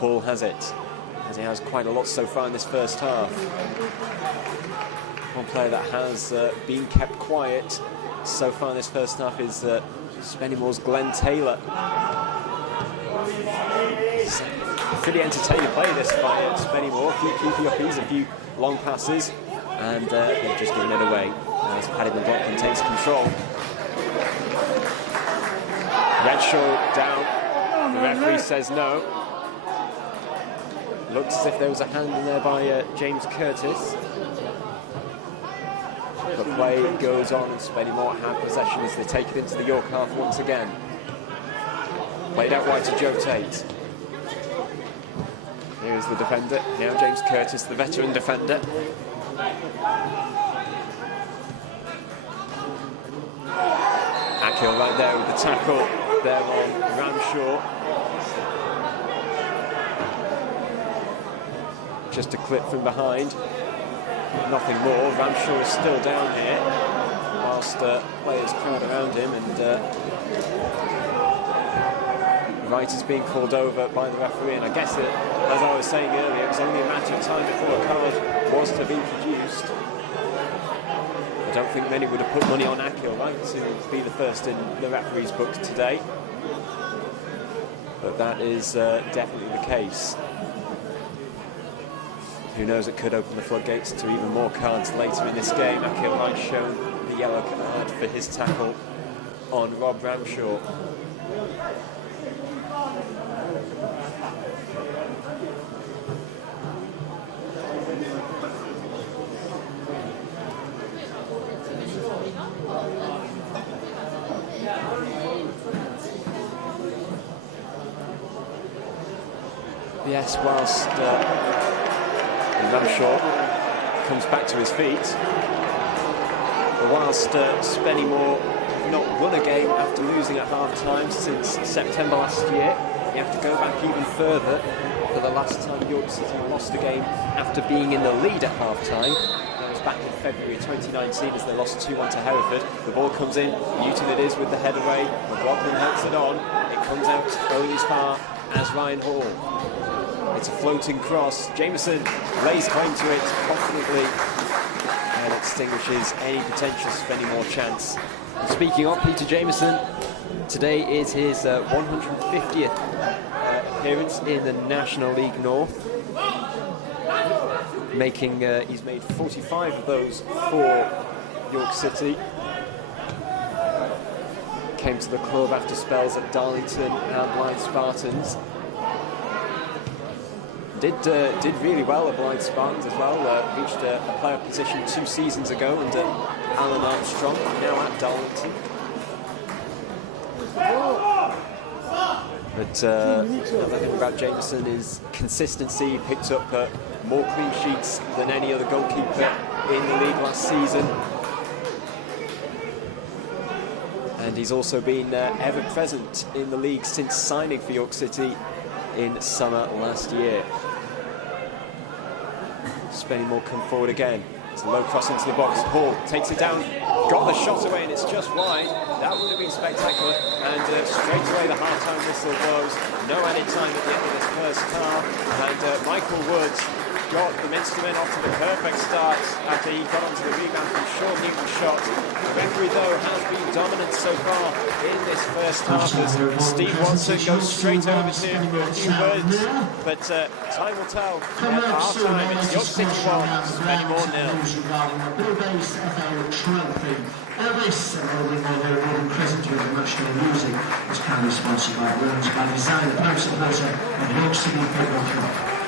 Hall has it, as he has quite a lot so far in this first half. One player that has been kept quiet so far in this first half is Spennymoor's Glenn Taylor. Pretty entertaining play this by Spennymoor. A few keepy-uppies, a few long passes, and they've just given it away. As Paddy McLaughlin takes control. Redshaw down. The referee says no. Looks as if there was a hand in there by James Curtis. The play goes on and Spennymoor have possession as they take it into the York half once again. Played out wide to Joe Tate. Here's the defender. Now James Curtis, the veteran defender. Akil right there with the tackle there on Ramshaw. Just a clip from behind. Nothing more. Ramshaw is still down here whilst players crowd around him, and Wright is being called over by the referee, and I guess it, as I was saying earlier, it was only a matter of time before a card was to be produced. I don't think many would have put money on Akil, right, to be the first in the referee's book today. But that is definitely the case. Who knows, it could open the floodgates to even more cards later in this game. Akil Wright shown the yellow card for his tackle on Rob Ramshaw. Yes, whilst Ramshaw comes back to his feet, whilst Spennymoor not won a game after losing at half-time since September last year, you have to go back even further for the last time York City lost a game after being in the lead at half-time. That was back in February 2019 as they lost 2-1 to Hereford. The ball comes in, Newton it is with the head away, McLaughlin helps it on, it comes out only as far as Ryan Hall. It's a floating cross. Jameson lays claim to it confidently and extinguishes any potential Spennymoor chance. And speaking of Peter Jameson, today is his 150th appearance in the National League North. He's made 45 of those for York City. Came to the club after spells at Darlington and Blythe Spartans. Did really well at Blythe Spartans as well. Reached a player position 2 seasons ago under Alan Armstrong, now at Darlington. But another thing about Jameson is consistency. He picked up more clean sheets than any other goalkeeper in the league last season. And he's also been ever present in the league since signing for York City in summer last year. Spennymoor come forward again. It's a low cross into the box. Hall takes it down, got the shot away, and it's just wide. That would have been spectacular. And straight away the half-time whistle blows. No added time at the end of this first half. And Michael Woods got the Minstermen off to the perfect start after he got onto the rebound from Sean Newton's shot. The referee, though, has been dominant so far in this first half as Steve Watson goes straight over to him for a few words. But time will tell. At half-time, it's York City 1, Spennymoor 0. All this and all the more Golden Crescent with the match day music is proudly sponsored by Brew by Design, the proud supporter of York City Football Club.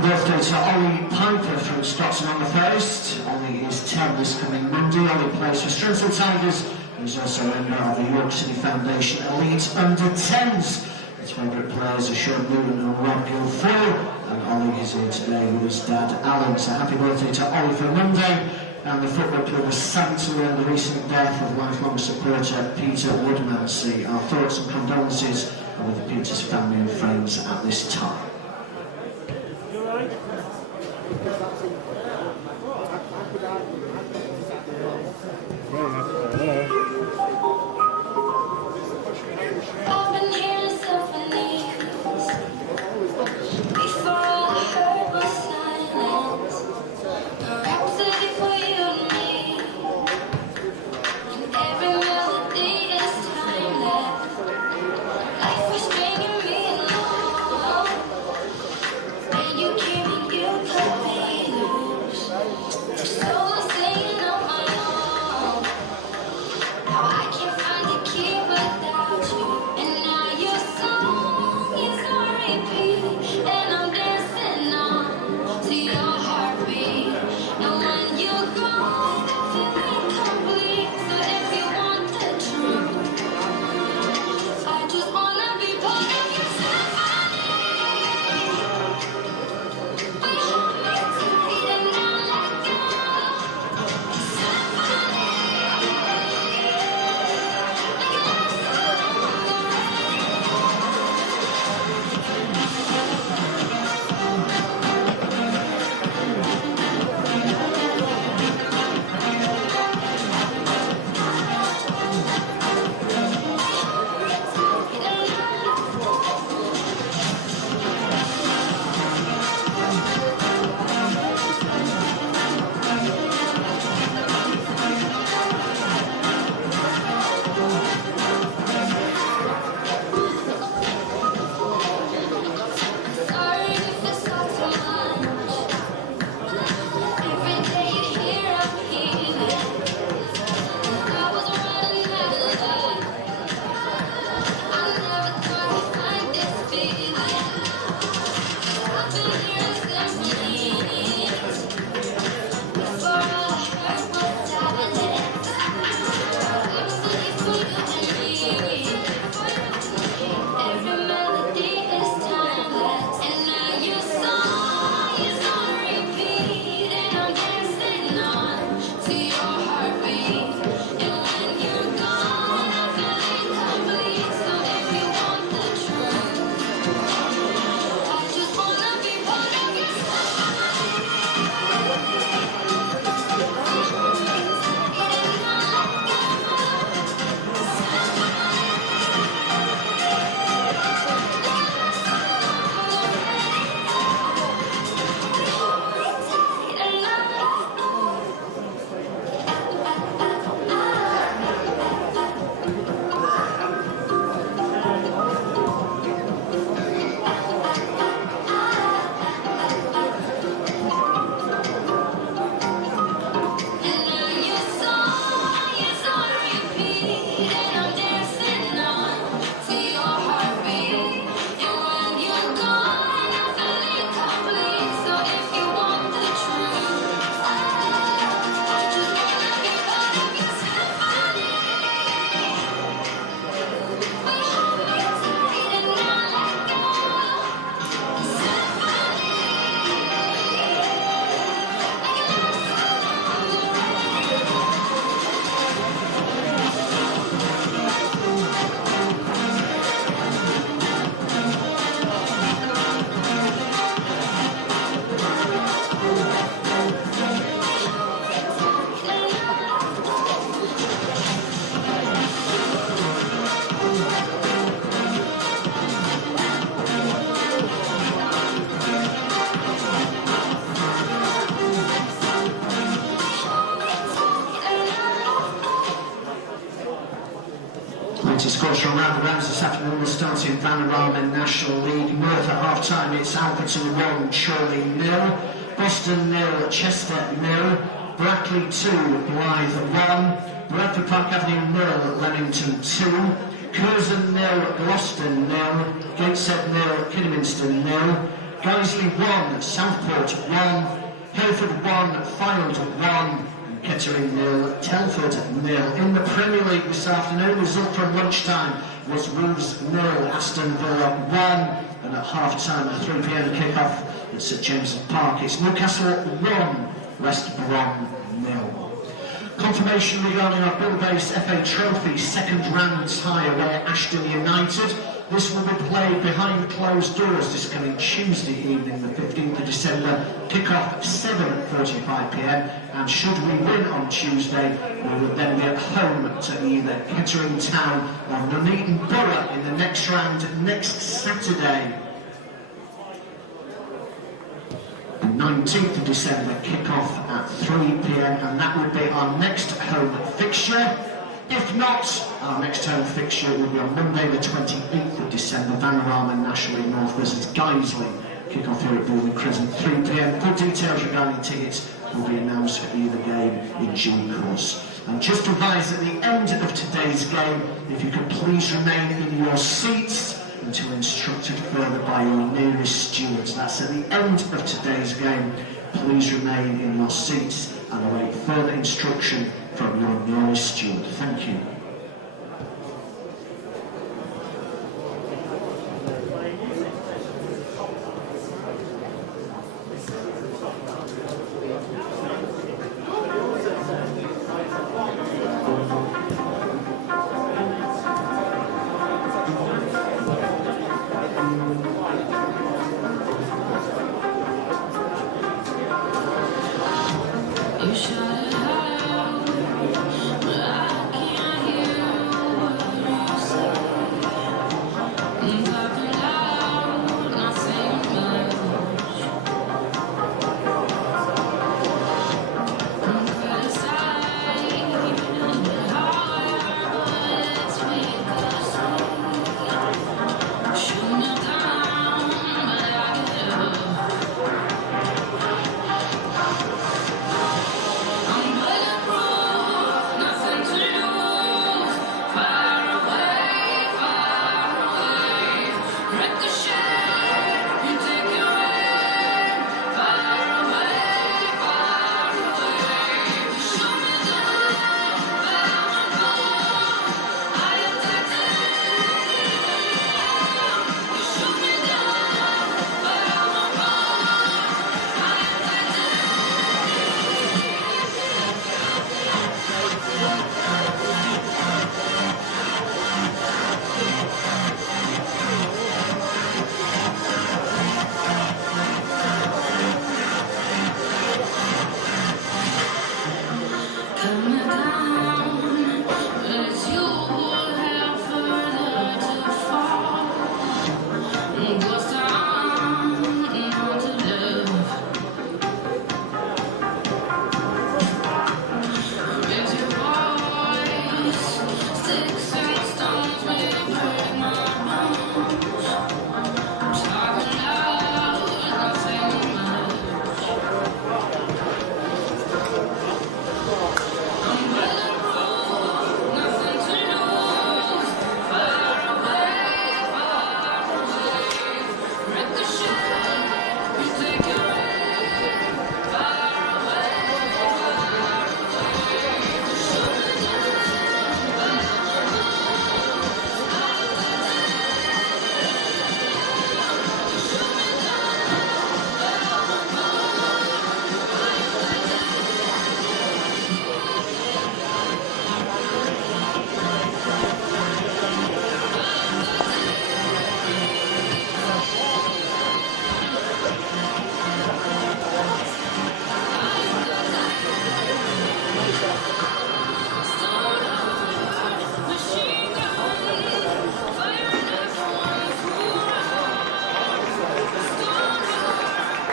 Happy birthday to Ollie Piper from Stockton on the first. Ollie is 10 this coming Monday. Ollie plays for Strensall Tigers. He's also a member of the York City Foundation Elite Under-10s. His favourite players are Sean Newman and Rob Guilfoyle. And Ollie is here today with his dad Alan. So happy birthday to Ollie for Monday. And the football club was sad to learn the recent death of lifelong supporter Peter Woodmansey. Our thoughts and condolences are with Peter's family and friends at this time. Scores from around the rounds this afternoon. We'll start in Vanarama National League. Merth at half-time, it's Alperton 1, Chorley 0, Boston 0, Chester 0, Brackley 2, Blythe 1, Bradford Park Avenue 0, Leamington 2, Curzon 0, Gloucester 0, Gateshead 0, Kidderminster 0, Guiseley 1, Southport 1, Hereford 1, Fylde 1, and Kettering 0, Telford 0. In the Premier League this afternoon, result from lunchtime was Wolves 0, Aston Villa 1, and at half-time at 3 p.m. kick-off at St James's Park, it's Newcastle 1, West Brom 0. Confirmation regarding our Bill-based FA Trophy second round tie away at Ashton United. This will be played behind closed doors this coming Tuesday evening, the 15th of December, kick-off at 7:45 p.m. And should we win on Tuesday, we will then be at home to either Kettering Town or Nuneaton Borough in the next round next Saturday. 19th of December, kick-off at 3 p.m. and that would be our next home fixture. If not, our next home fixture will be on Monday the 28th of December, Vanarama National League North versus Guiseley. Kick-off here at Building Crescent, 3 p.m. Full details regarding tickets will be announced for either game in due course. And just to advise at the end of today's game, if you could please remain in your seats until instructed further by your nearest stewards. That's at the end of today's game. Please remain in your seats and await further instruction from your nearest steward. Thank you.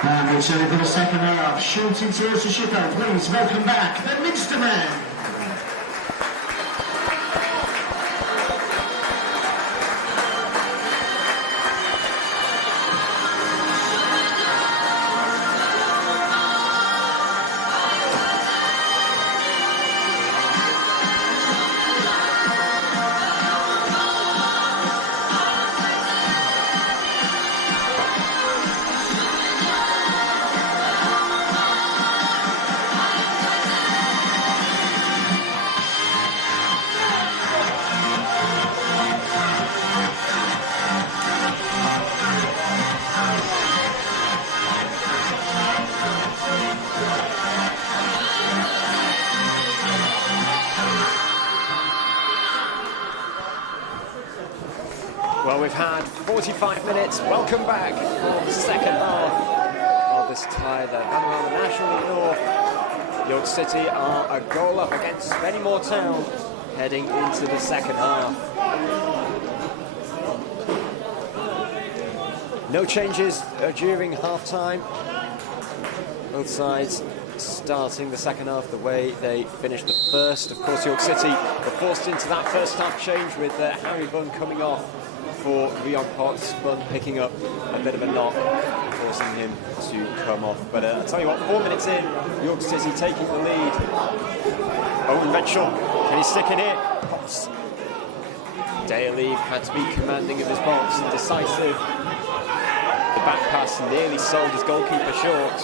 And returning for the second half, shooting towards the ship out. Please welcome back the Minstermen. Well, we've had 45 minutes. Welcome back for the second half of this tie. The Panorama National North. York City are a goal up against Spennymoor Town, heading into the second half. No changes during half-time. Both sides starting the second half the way they finished the first. Of course, York City were forced into that first half change with Harry Bunn coming off for Rion Potts. Bunn picking up a bit of a knock, forcing him to come off. But I'll tell you what, 4 minutes in, York City taking the lead. Owen Renshaw, can he stick it in? Potts. Daly had to be commanding of his box and decisive. The back pass nearly sold his goalkeeper short.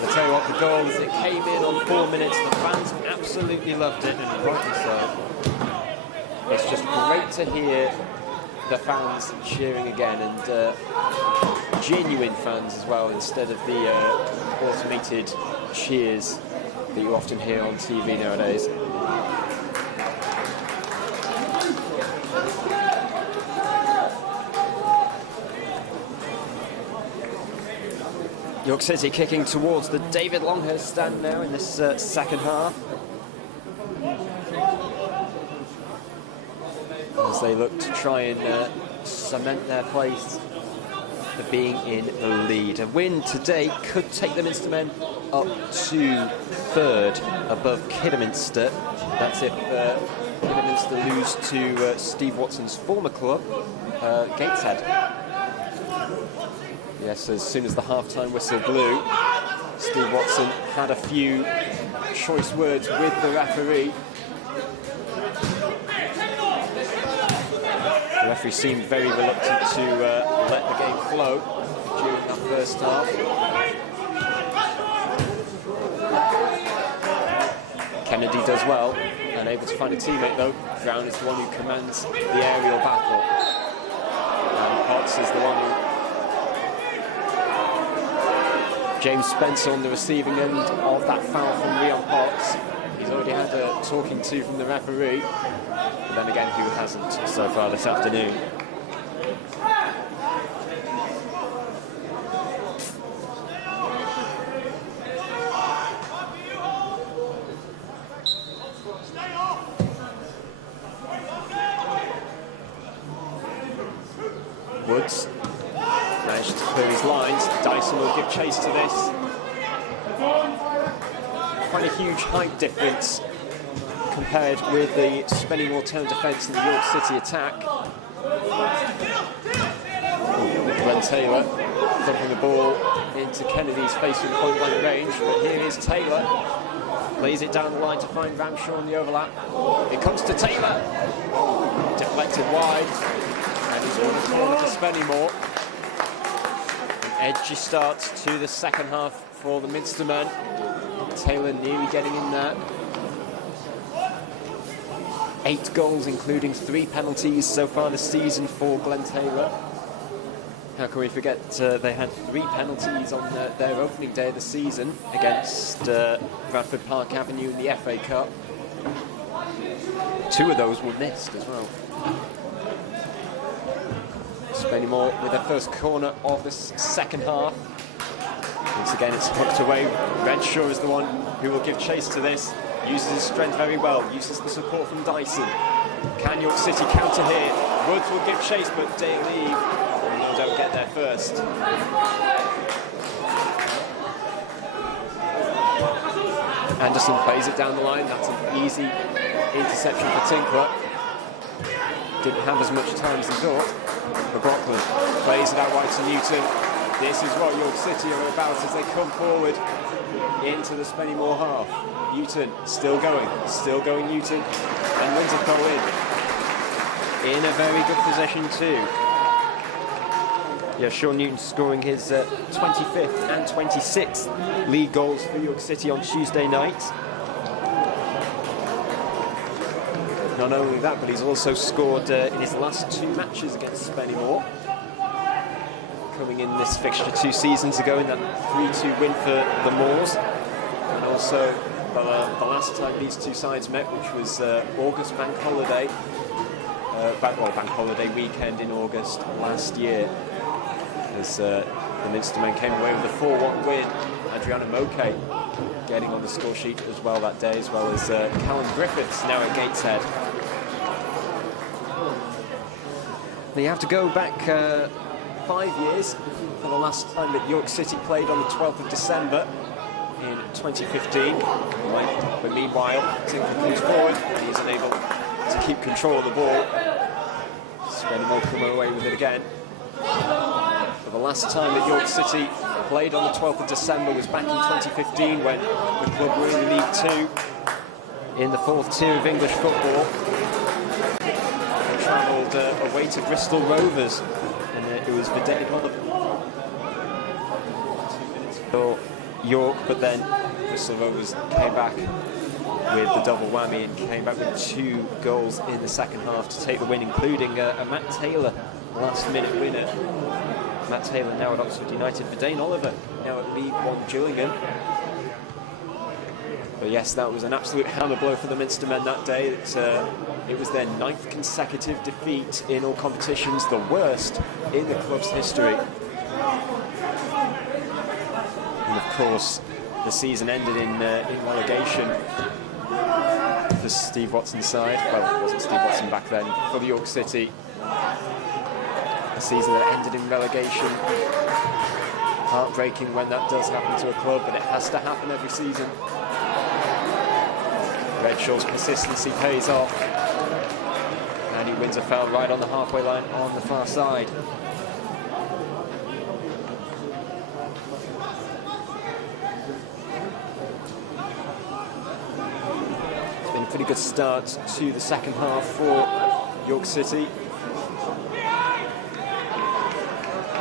I'll tell you what, the goal as it came in on 4 minutes, the fans absolutely loved it, and rightly so. It's just great to hear the fans cheering again, and genuine fans as well, instead of the automated cheers that you often hear on TV nowadays. York City kicking towards the David Longhurst stand now in this second half, as they look to try and cement their place for being in the lead. A win today could take the Minstermen up to third above Kidderminster. That's if Kidderminster lose to Steve Watson's former club, Gateshead. Yes, as soon as the half-time whistle blew, Steve Watson had a few choice words with the referee. The referee seemed very reluctant to let the game flow during that first half. Kennedy does well, unable to find a teammate though. Brown is the one who commands the aerial battle. And Potts is the one who... James Spencer on the receiving end of that foul from Rion Potts. He's already had a talking to from the referee, but then again, who hasn't so far this afternoon? Woods managed to clear his lines. Dyson will give chase to this. Quite a huge height difference compared with the Spennymoor Town defence and the York City attack. Glenn Taylor dumping the ball into Kennedy's face in point blank range, but here is Taylor. Lays it down the line to find Ramshaw on the overlap. It comes to Taylor. Deflected wide. And he's won a corner for Spennymoor. An edgy start to the second half for the Minstermen. Taylor nearly getting in there. 8 goals, including 3 penalties so far this season for Glenn Taylor. How can we forget they had 3 penalties on their opening day of the season against Bradford Park Avenue in the FA Cup. 2 of those were missed as well. Spennymoor with their first corner of this second half. Once again, it's hooked away. Renshaw is the one who will give chase to this. Uses his strength very well. Uses the support from Dyson. Can York City counter here? Woods will give chase, but Daly don't get there first. Anderson plays it down the line. That's an easy interception for Tinkler. Didn't have as much time as he thought. McLaughlin plays it out wide to Newton. This is what York City are about as they come forward into the Spennymoor half. Newton still going Newton, and wins a goal in a very good position too. Yeah, Sean Newton scoring his 25th and 26th league goals for York City on Tuesday night. Not only that, but he's also scored in his last 2 matches against Spennymoor. Coming in this fixture 2 seasons ago in that 3-2 win for the Moors. And also the last time these 2 sides met, which was August bank holiday bank holiday weekend in August last year, as the Minstermen came away with a 4-1 win. Adriana Moke getting on the score sheet as well that day, as well as Callum Griffiths now at Gateshead. You have to go back 5 years for the last time that York City played on the 12th of December in 2015. But meanwhile, Tinker comes forward and he's unable to keep control of the ball. Spennymoor come away with it again. But the last time that York City played on the 12th of December was back in 2015, when the club were in League Two in the 4th tier of English football. They travelled away to Bristol Rovers, and it was Vidane Oliver. 2 minutes for York, but then Bristol Rovers came back with the double whammy and came back with 2 goals in the second half to take the win, including a Matt Taylor last-minute winner. Matt Taylor now at Oxford United. Vidane Oliver now at League One Gillingham. But yes, that was an absolute hammer blow for the Minstermen that day. It was their 9th consecutive defeat in all competitions, the worst in the club's history. And of course, the season ended in relegation for Steve Watson's side. Well, it wasn't Steve Watson back then, for the York City. A season that ended in relegation. Heartbreaking when that does happen to a club, but it has to happen every season. Redshaw's persistency pays off, and he wins a foul right on the halfway line on the far side. It's been a pretty good start to the second half for York City.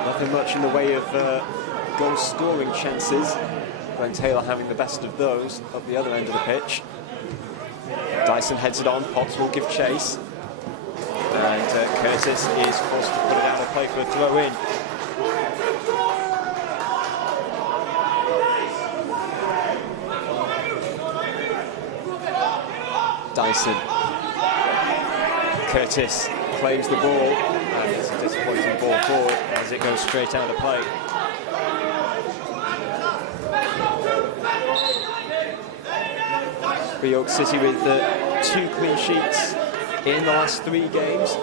Nothing much in the way of goal-scoring chances, Glenn Taylor having the best of those up the other end of the pitch. Dyson heads it on, Potts will give chase, and Curtis is forced to put it out of play for a throw-in. Dyson. Curtis claims the ball, and it's a disappointing ball forward as it goes straight out of play. For York City with 2 clean sheets in the last 3 games,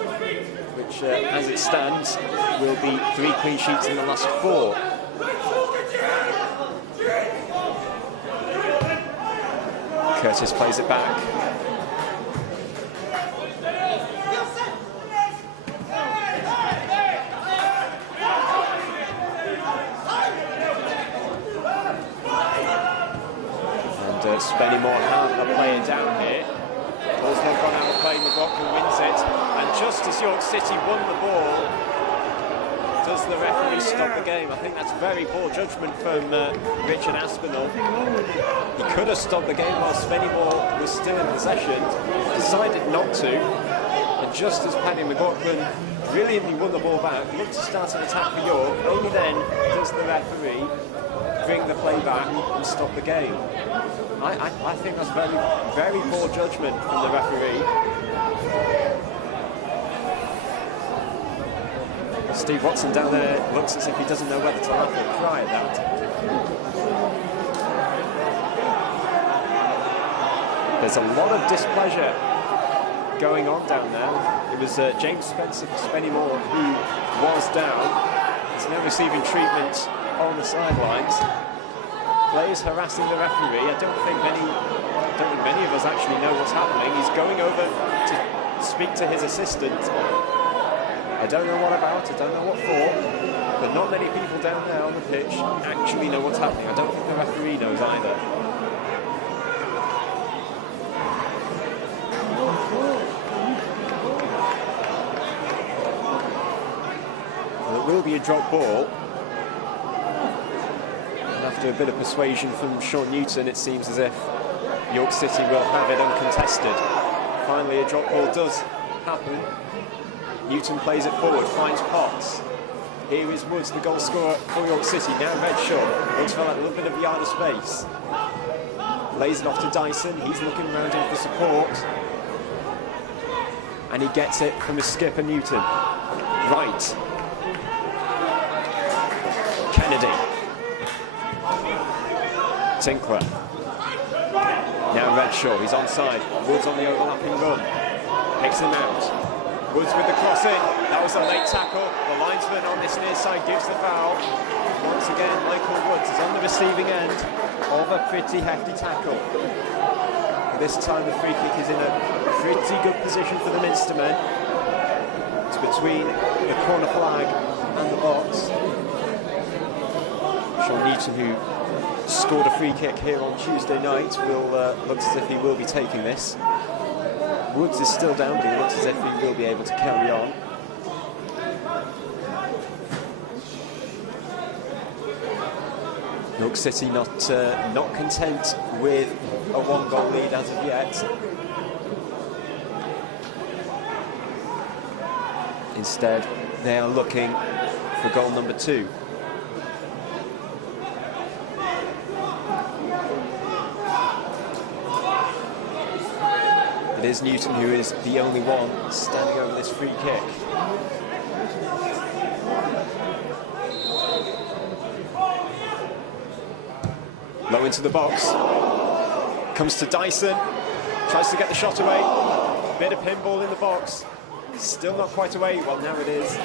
which as it stands will be 3 clean sheets in the last 4. Curtis plays it back. Spennymoor have a player down here. Ball's not gone out of play, McLaughlin wins it, and just as York City won the ball, does the referee stop the game? I think that's very poor judgment from Richard Aspinall. He could have stopped the game while Spennymoor was still in possession, decided not to, and just as Paddy McLaughlin brilliantly won the ball back, looked to start an attack for York, only then does the referee bring the play back and stop the game. I think that's very, very poor judgment from the referee. Steve Watson down there looks as if he doesn't know whether to laugh or cry at that. There's a lot of displeasure going on down there. It was James Spencer for Spennymoor who was down. He's now receiving treatment on the sidelines. Players harassing the referee. I don't think many of us actually know what's happening. He's going over to speak to his assistant. I don't know what about, I don't know what for, but not many people down there on the pitch actually know what's happening. I don't think the referee knows either. Well, it will be a drop ball. After a bit of persuasion from Sean Newton, it seems as if York City will have it uncontested. Finally, a drop ball does happen. Newton plays it forward, finds Potts. Here is Woods, the goal scorer for York City. Now Redshaw looks for that little bit of yard of space. Lays it off to Dyson. He's looking around him for support. and he gets it from his skipper Newton. Right. Kennedy. Tinkler. Now Redshaw, he's onside. Woods on the overlapping run. Picks him out. Woods with the cross in. That was a late tackle. The linesman on this near side gives the foul. Once again, Michael Woods is on the receiving end of a pretty hefty tackle. This time the free kick is in a pretty good position for the Minstermen. It's between the corner flag and the box. Sean Newton, who scored a free kick here on Tuesday night, will looks as if he will be taking this. Woods is still down, but he looks as if he will be able to carry on. Milk City not content with a 1-goal lead as of yet. Instead, they are looking for goal number 2. It is Newton who is the only one standing over this free kick. Low into the box. Comes to Dyson. Tries to get the shot away. Bit of pinball in the box. Still not quite away. Well, now it is.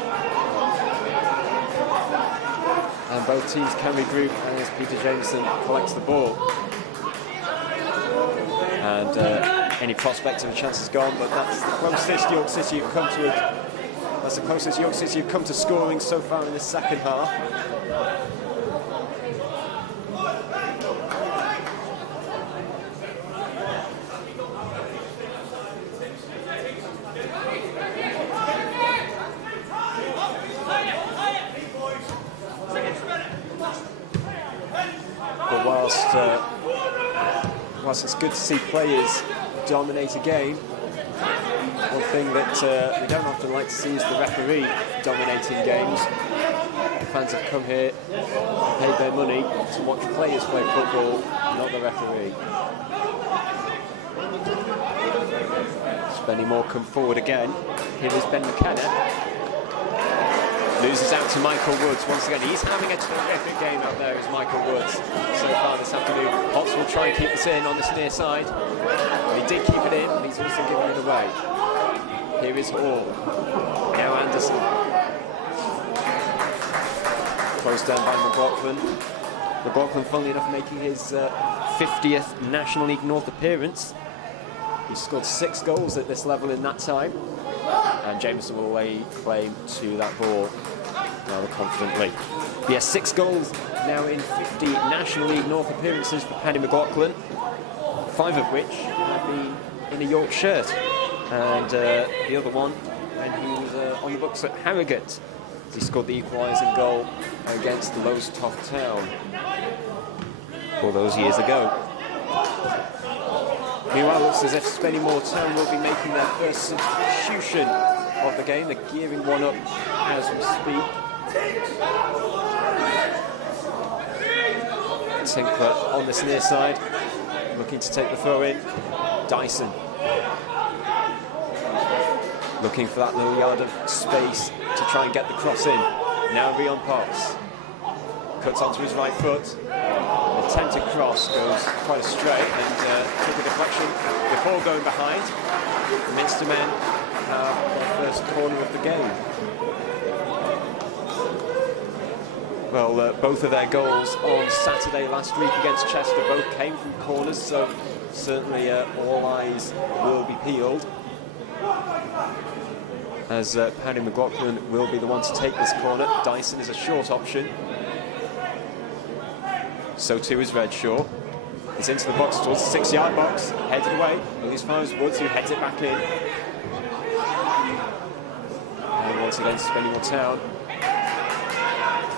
And both teams can regroup as Peter Jameson collects the ball. And any prospect of a chance is gone, but that's the closest York City have come to it. That's the closest York City have come to scoring so far in the second half. But whilst it's good to see players dominate a game, one thing that we don't often like to see is the referee dominating games. The fans have come here, paid their money to watch players play football, not the referee. Spennymoor come forward again. Here is Ben McKenna. Loses out to Michael Woods once again. He's having a terrific game out there, is Michael Woods, so far this afternoon. Potts will try and keep this in on this near side. He did keep it in, but he's also given it away. Here is Hall. Now Anderson. Closed down by McLaughlin. McLaughlin, funnily enough, making his 50th National League North appearance. He scored 6 goals at this level in that time. And Jameson will lay claim to that ball rather confidently. He has 6 goals now in 50 National League North appearances for Paddy McLaughlin, 5 of which have been in a York shirt, and the other one when he was on the books at Harrogate. He scored the equalising goal against the Lowestoft Town all those years ago. Meanwhile, it looks as if Spennymoor Town will be making their first substitution of the game. They're gearing one up as we speak. Tinkler on this near side, looking to take the throw in. Dyson looking for that little yard of space to try and get the cross in. Now Rion Potts cuts onto his right foot. The attempted cross goes quite astray and took a deflection before going behind. The Minstermen have their first corner of the game. Well, both of their goals on Saturday last week against Chester both came from corners, so certainly all eyes will be peeled, as Paddy McLaughlin will be the one to take this corner. Dyson is a short option. So too is Redshaw. He's into the box towards the 6-yard box, headed away. Well, as far as Woods, who heads it back in. And once again, Spennymoor Town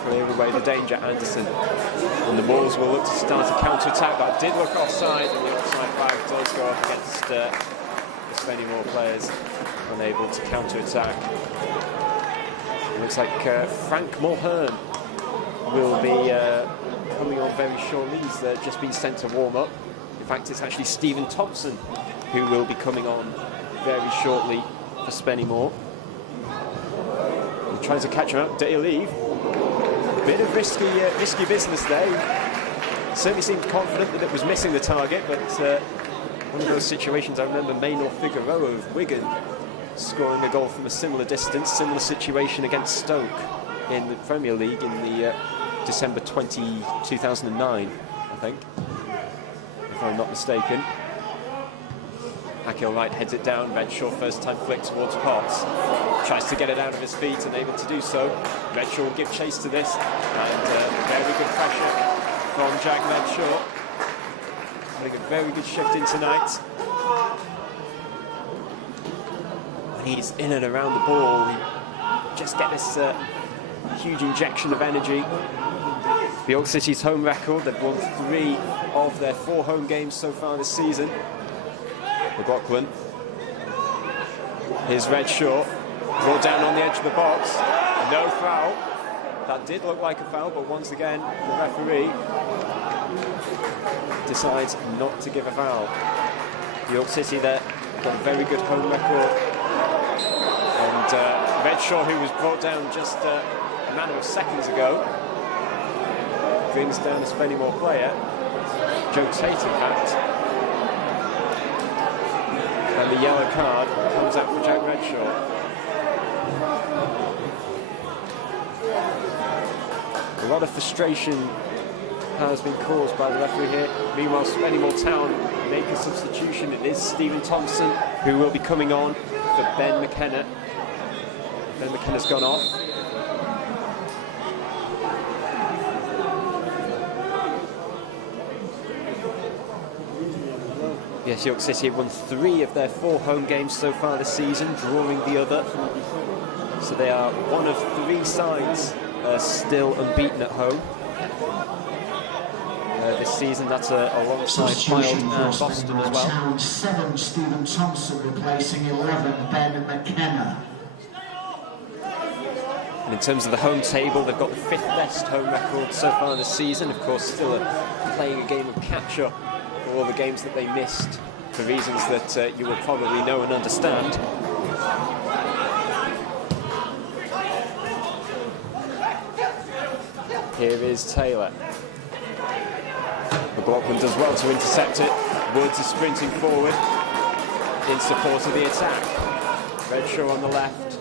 clear away the danger. Anderson. And the Wolves will look to start a counter-attack. That did look offside, and the offside flag does go up against the Spennymoor players, unable to counter-attack. It looks like Frank Mulhern will be coming on very shortly. He's just been sent to warm up. In fact, it's actually Stephen Thompson who will be coming on very shortly for Spennymoor. He tries to catch him out. Dale Eve. Bit of risky business there. He certainly seemed confident that it was missing the target, but one of those situations I remember Maynor Figueroa of Wigan scoring a goal from a similar distance, similar situation against Stoke in the Premier League in the December 2009, I think, if I'm not mistaken. Akil Wright heads it down. Redshaw first time flick towards Potts. Tries to get it out of his feet, unable to do so. Redshaw will give chase to this, and very good pressure from Jack Redshaw. Having a very good shift in tonight. When he's in and around the ball, he just get this huge injection of energy. York City's home record, they've won 3 of their 4 home games so far this season. McLaughlin. Here's Redshaw, brought down on the edge of the box. No foul. That did look like a foul, but once again, the referee decides not to give a foul. York City there got a very good home record. And Redshaw, who was brought down just a matter of seconds ago, brings down a Spennymoor player, Joe Tate in fact. And the yellow card comes out for Jack Redshaw. A lot of frustration has been caused by the referee here. Meanwhile, Spennymoor Town make a substitution. It is Stephen Thompson who will be coming on for Ben McKenna. Ben McKenna's gone off. Yes, York City have won 3 of their 4 home games so far this season, drawing the other. So they are one of 3 sides still unbeaten at home. This season, that's alongside Fylde and Boston as well. Town 7, Stephen Thompson replacing 11, Ben McKenna. And in terms of the home table, they've got the 5th best home record so far this season. Of course, still playing a game of catch-up for all the games that they missed for reasons that you will probably know and understand. Here is Taylor. McLaughlin does well to intercept it. Woods is sprinting forward in support of the attack. Redshaw on the left,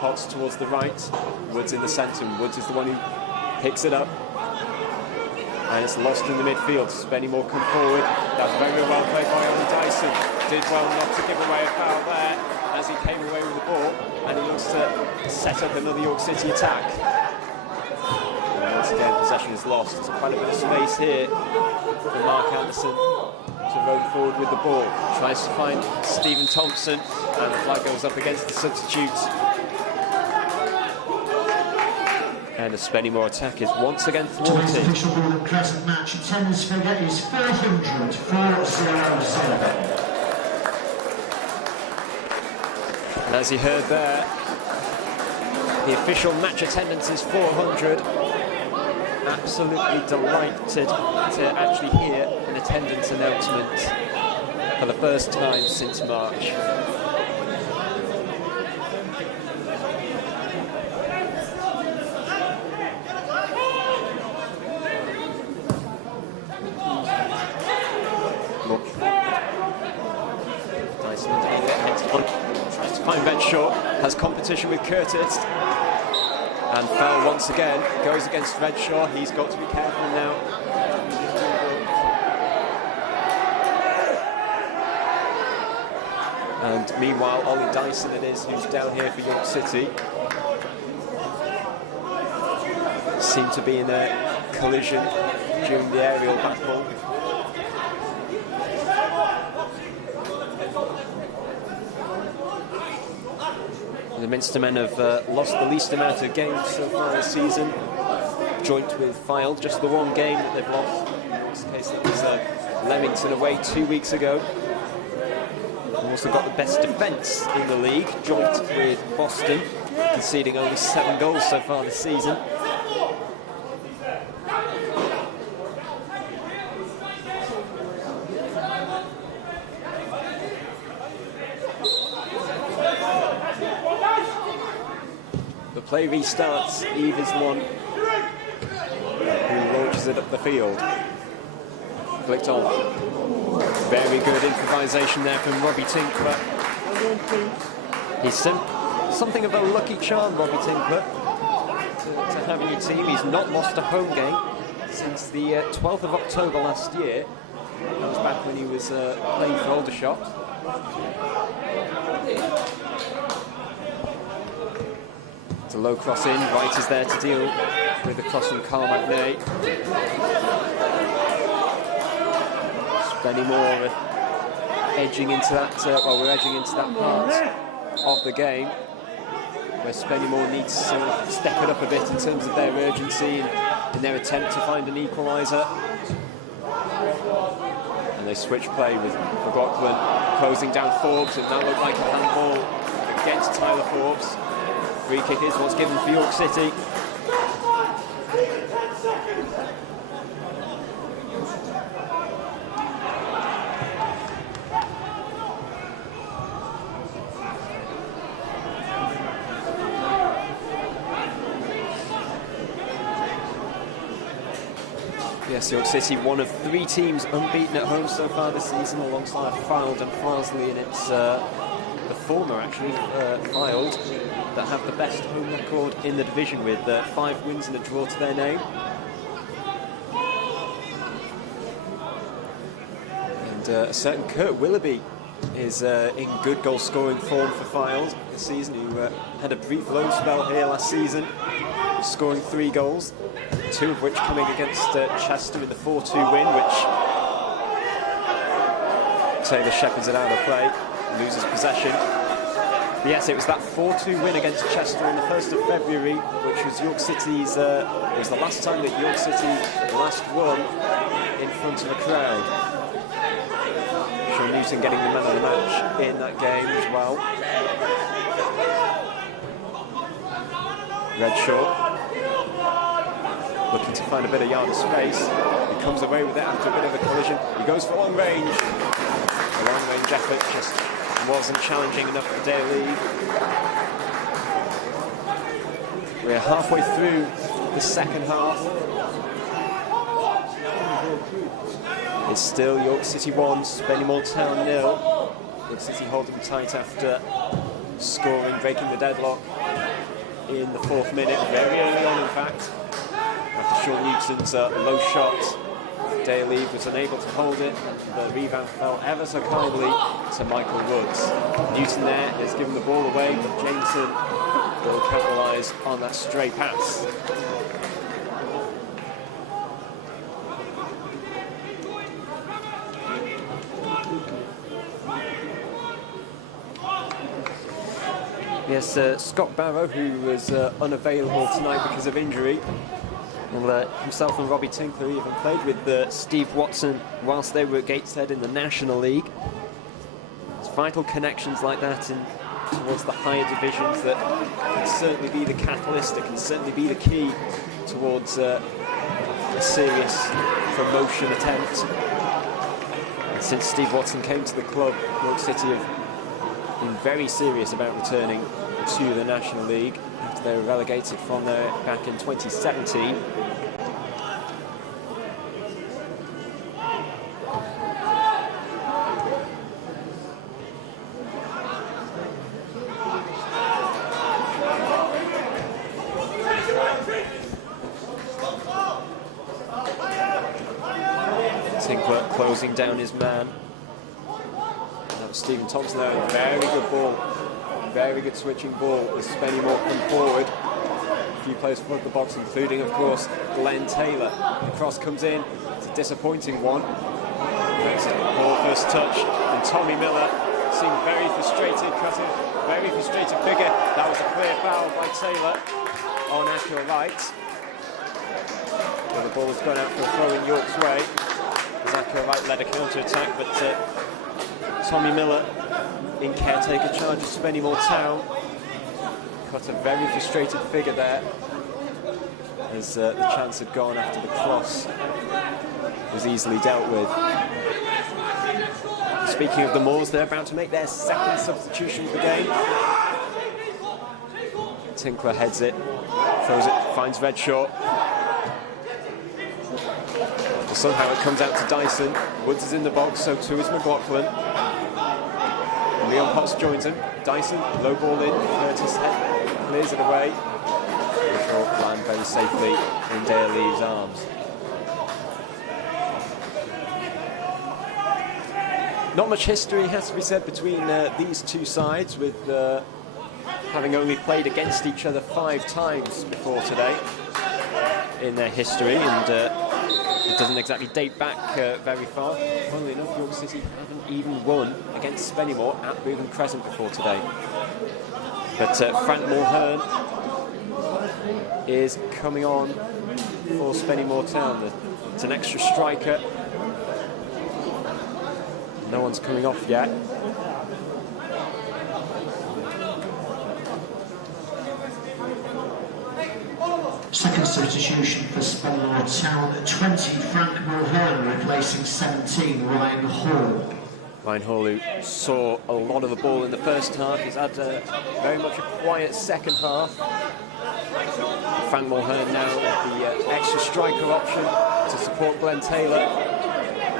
Potts towards the right, Woods in the centre. Woods is the one who picks it up. And it's lost in the midfield. Spennymoor come forward. That's very well played by Ollie Dyson. Did well not to give away a foul there as he came away with the ball. And he looks to set up another York City attack. And once again, possession is lost. There's quite a bit of space here for Mark Anderson to roam forward with the ball. Tries to find Stephen Thompson. And the flag goes up against the substitute. And the Spennymoor attack is once again thwarted. Today's official Brew Crescent match attendance figure is 400, 400. And as you heard there, the official match attendance is 400. Absolutely delighted to actually hear an attendance announcement for the first time since March. Tries to find Redshaw, has competition with Curtis, and foul once again, goes against Redshaw. He's got to be careful now. And meanwhile, Ollie Dyson it is who's down here for York City. Seemed to be in a collision during the aerial battle. The Minstermen have lost the least amount of games so far this season, joint with Fylde, just the one game that they've lost. In this case, that was Leamington away 2 weeks ago. They've also got the best defence in the league, joint with Boston, conceding only 7 goals so far this season. play restarts. Eve is the one who launches it up the field. Flicked on. Very good improvisation there from Robbie Tinkler. He's something of a lucky charm, Robbie Tinkler, to have in your team. He's not lost a home game since the 12th of October last year. That was back when he was playing for Aldershot. It's a low cross in. Wright is there to deal with the cross from Carl McNay. Spennymoor edging into that, we're edging into that part of the game where Spennymoor needs to step it up a bit in terms of their urgency and in their attempt to find an equaliser. And they switch play with McLaughlin closing down Forbes. It now looked like a handball against Tyler Forbes. Free kick is what's given for York City. Yes, York City, one of 3 teams unbeaten at home so far this season, alongside Fylde and Farsley, and it's the former, actually, Fylde, that have the best home record in the division with 5 wins and a draw to their name. And a certain Kurt Willoughby is in good goal-scoring form for Fylde this season, who had a brief loan spell here last season, scoring 3 goals. 2 of which coming against Chester in the 4-2 win, which Taylor shepherds it out of play, loses possession. But yes, it was that 4-2 win against Chester on the 1st of February, which was York City's, it was the last time that York City last won in front of a crowd. Sean Newton getting the man of the match in that game as well. Redshaw looking to find a bit of yard of space. He comes away with it after a bit of a collision. He goes for long range. The long range effort just wasn't challenging enough for Daly. We're halfway through the second half. It's still York City 1, Spennymoor Town 0. York City holding tight after scoring, breaking the deadlock in the 4th minute, very early on in fact. After Sean Newton's low shot, Daly was unable to hold it. The rebound fell ever so kindly to Michael Woods. Newton there has given the ball away, but Jameson will capitalise on that stray pass. Yes, Scott Barrow, who was unavailable tonight because of injury. Well, himself and Robbie Tinkler even played with Steve Watson whilst they were at Gateshead in the National League. It's vital connections like that towards the higher divisions that can certainly be the catalyst, that can certainly be the key towards a serious promotion attempt. And since Steve Watson came to the club, York City have been very serious about returning to the National League after they were relegated from there back in 2017. Tinkler closing down his man. That was Stephen Thompson there. Very good ball. Very good switching ball as Spennymoor come forward. A few players above the box, including, of course, Glenn Taylor. The cross comes in. It's a disappointing one. Ball first touch, and Tommy Miller seemed very frustrated, cutting very frustrated figure. That was a clear foul by Taylor on Akhil Wright. Well, the ball has gone out for a throw in York's way as Akhil Wright led a counter-attack, but Tommy Miller in caretaker charge of Spennymoor Town cut a very frustrated figure there as the chance had gone after the cross was easily dealt with. Speaking of the Moors, they're about to make their second substitution of the game. Tinkler heads it, throws it, finds Redshaw. But somehow it comes out to Dyson. Woods is in the box, so too is McLaughlin. Leon Potts joins him. Dyson, low ball in, Curtis clears it away. The short land very safely in Dale Lee's arms. Not much history has to be said between these two sides, with having only played against each other 5 times before today in their history, and it doesn't exactly date back very far. Funnily enough, York City haven't even won against Spennymoor at Brew Crescent before today. But Frank Mulhern is coming on for Spennymoor Town. It's an extra striker. No one's coming off yet. Second substitution for Spennymoor Town, 20 Frank Mulhern replacing 17 Ryan Hall. Ryan Hall, who saw a lot of the ball in the first half, has had very much a quiet second half. Frank Mulhern now the extra striker option to support Glenn Taylor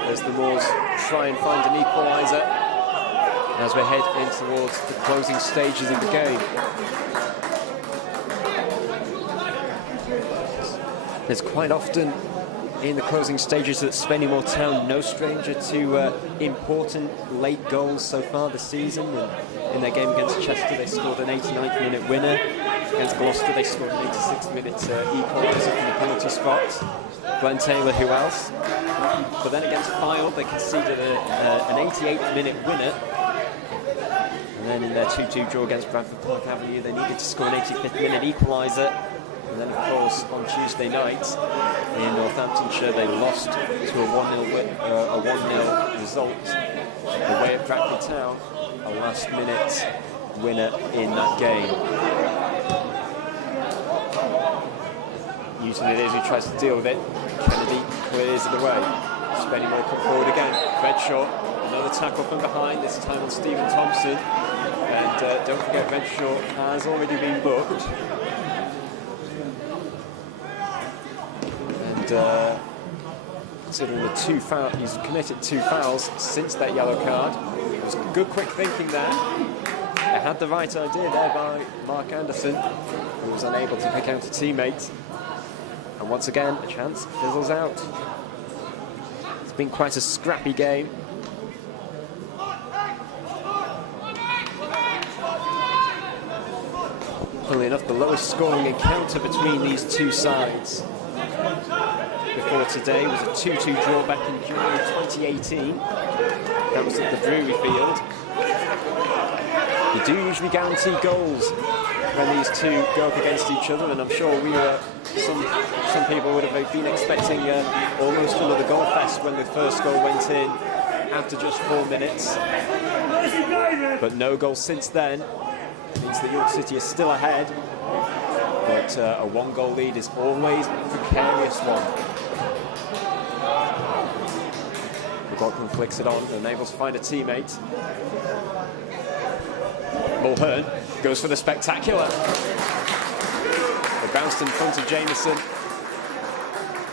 as the Moors try and find an equaliser as we head in towards the closing stages of the game. There's quite often in the closing stages at Spennymoor Town no stranger to important late goals so far this season. And in their game against Chester, they scored an 89th minute winner. Against Gloucester, they scored an 86th minute equaliser from the penalty spot. Glenn Taylor, who else? But then against Fylde, they conceded an 88th minute winner. And then in their 2-2 draw against Bradford Park Avenue, they needed to score an 85th minute equaliser. And then, of course, on Tuesday night in Northamptonshire, they lost to a 1-0 result away at Bradford Town, a last-minute winner in that game. Using it as he tries to deal with it, Kennedy clears it away. Spennymoor come forward again. Redshaw, another tackle from behind, this time on Stephen Thompson. And don't forget, Redshaw has already been booked. And considering the he's committed 2 fouls since that yellow card. It was good quick thinking there. They had the right idea there by Mark Anderson, who was unable to pick out a teammate. And once again, a chance fizzles out. It's been quite a scrappy game. Funnily enough, the lowest scoring encounter between these two sides before today was a 2-2 draw back in January 2018. That was at the Brewery Field. You do usually guarantee goals when these two go up against each other, and I'm sure some people would have been expecting almost another goal fest when the first goal went in after just 4 minutes. But no goal since then. It means that York City is still ahead, but a 1-goal lead is always a precarious one. McLaughlin flicks it on and enables to find a teammate. Mulhern goes for the spectacular. It bounced in front of Jameson,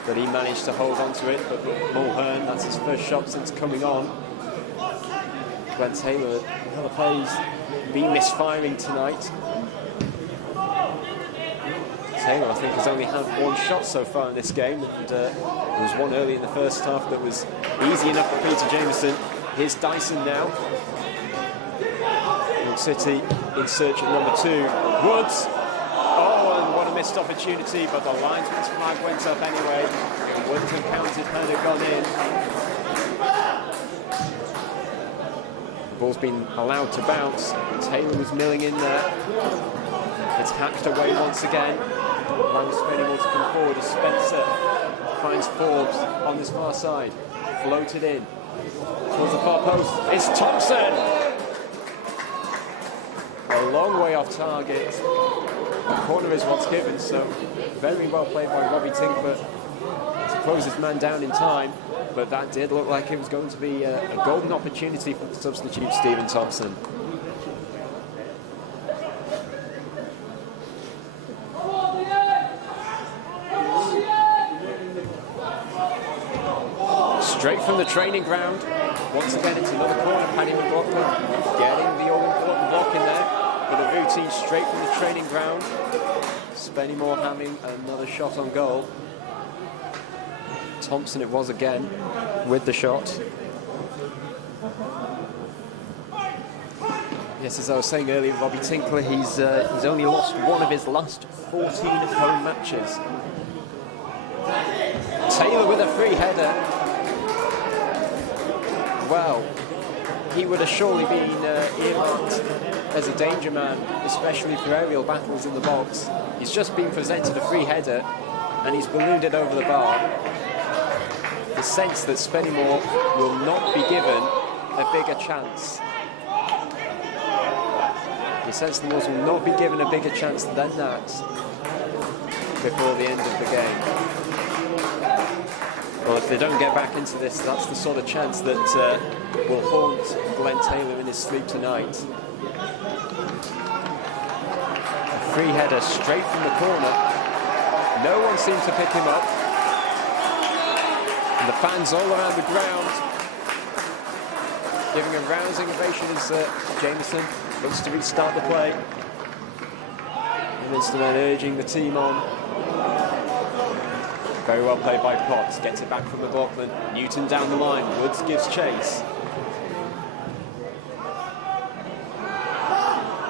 but he managed to hold on to it. But Mulhern, that's his first shot since coming on. Glenn Taylor, another plays been misfiring tonight. Taylor, I think, has only had 1 shot so far in this game, and there was one early in the first half that was easy enough for Peter Jameson. Here's Dyson now. York City in search of number 2. Woods. Oh, and what a missed opportunity, but the linesman's flag went up anyway. It wouldn't have counted had it gone in. The ball's been allowed to bounce. Taylor was milling in there. It's hacked away once again. Allowing Spennymoor to come forward as Spencer finds Forbes on this far side. Floated in towards the far post. It's Thompson! A long way off target. The corner is what's given, so very well played by Robbie Tinkler to close his man down in time. But that did look like it was going to be a golden opportunity for the substitute Stephen Thompson. straight from the training ground. Once again, it's another corner. Paddy McLaughlin getting the all-important block in there for the routine straight from the training ground. Spennymoor having another shot on goal. Thompson it was again with the shot. Yes, as I was saying earlier, Robbie Tinkler, he's only lost one of his last 14 home matches. Taylor with a free header. Well, he would have surely been earmarked as a danger man, especially for aerial battles in the box. He's just been presented a free header and he's ballooned it over the bar. The sense that Spennymoor will not be given a bigger chance. The sense the Wolves will not be given a bigger chance than that before the end of the game. Well, if they don't get back into this, that's the sort of chance that will haunt Glenn Taylor in his sleep tonight. A free header straight from the corner. No one seems to pick him up. And the fans all around the ground giving a rousing ovation as Jameson looks to restart the play. The Minstermen urging the team on. Very well played by Potts, gets it back from McLaughlin. Newton down the line, Woods gives chase.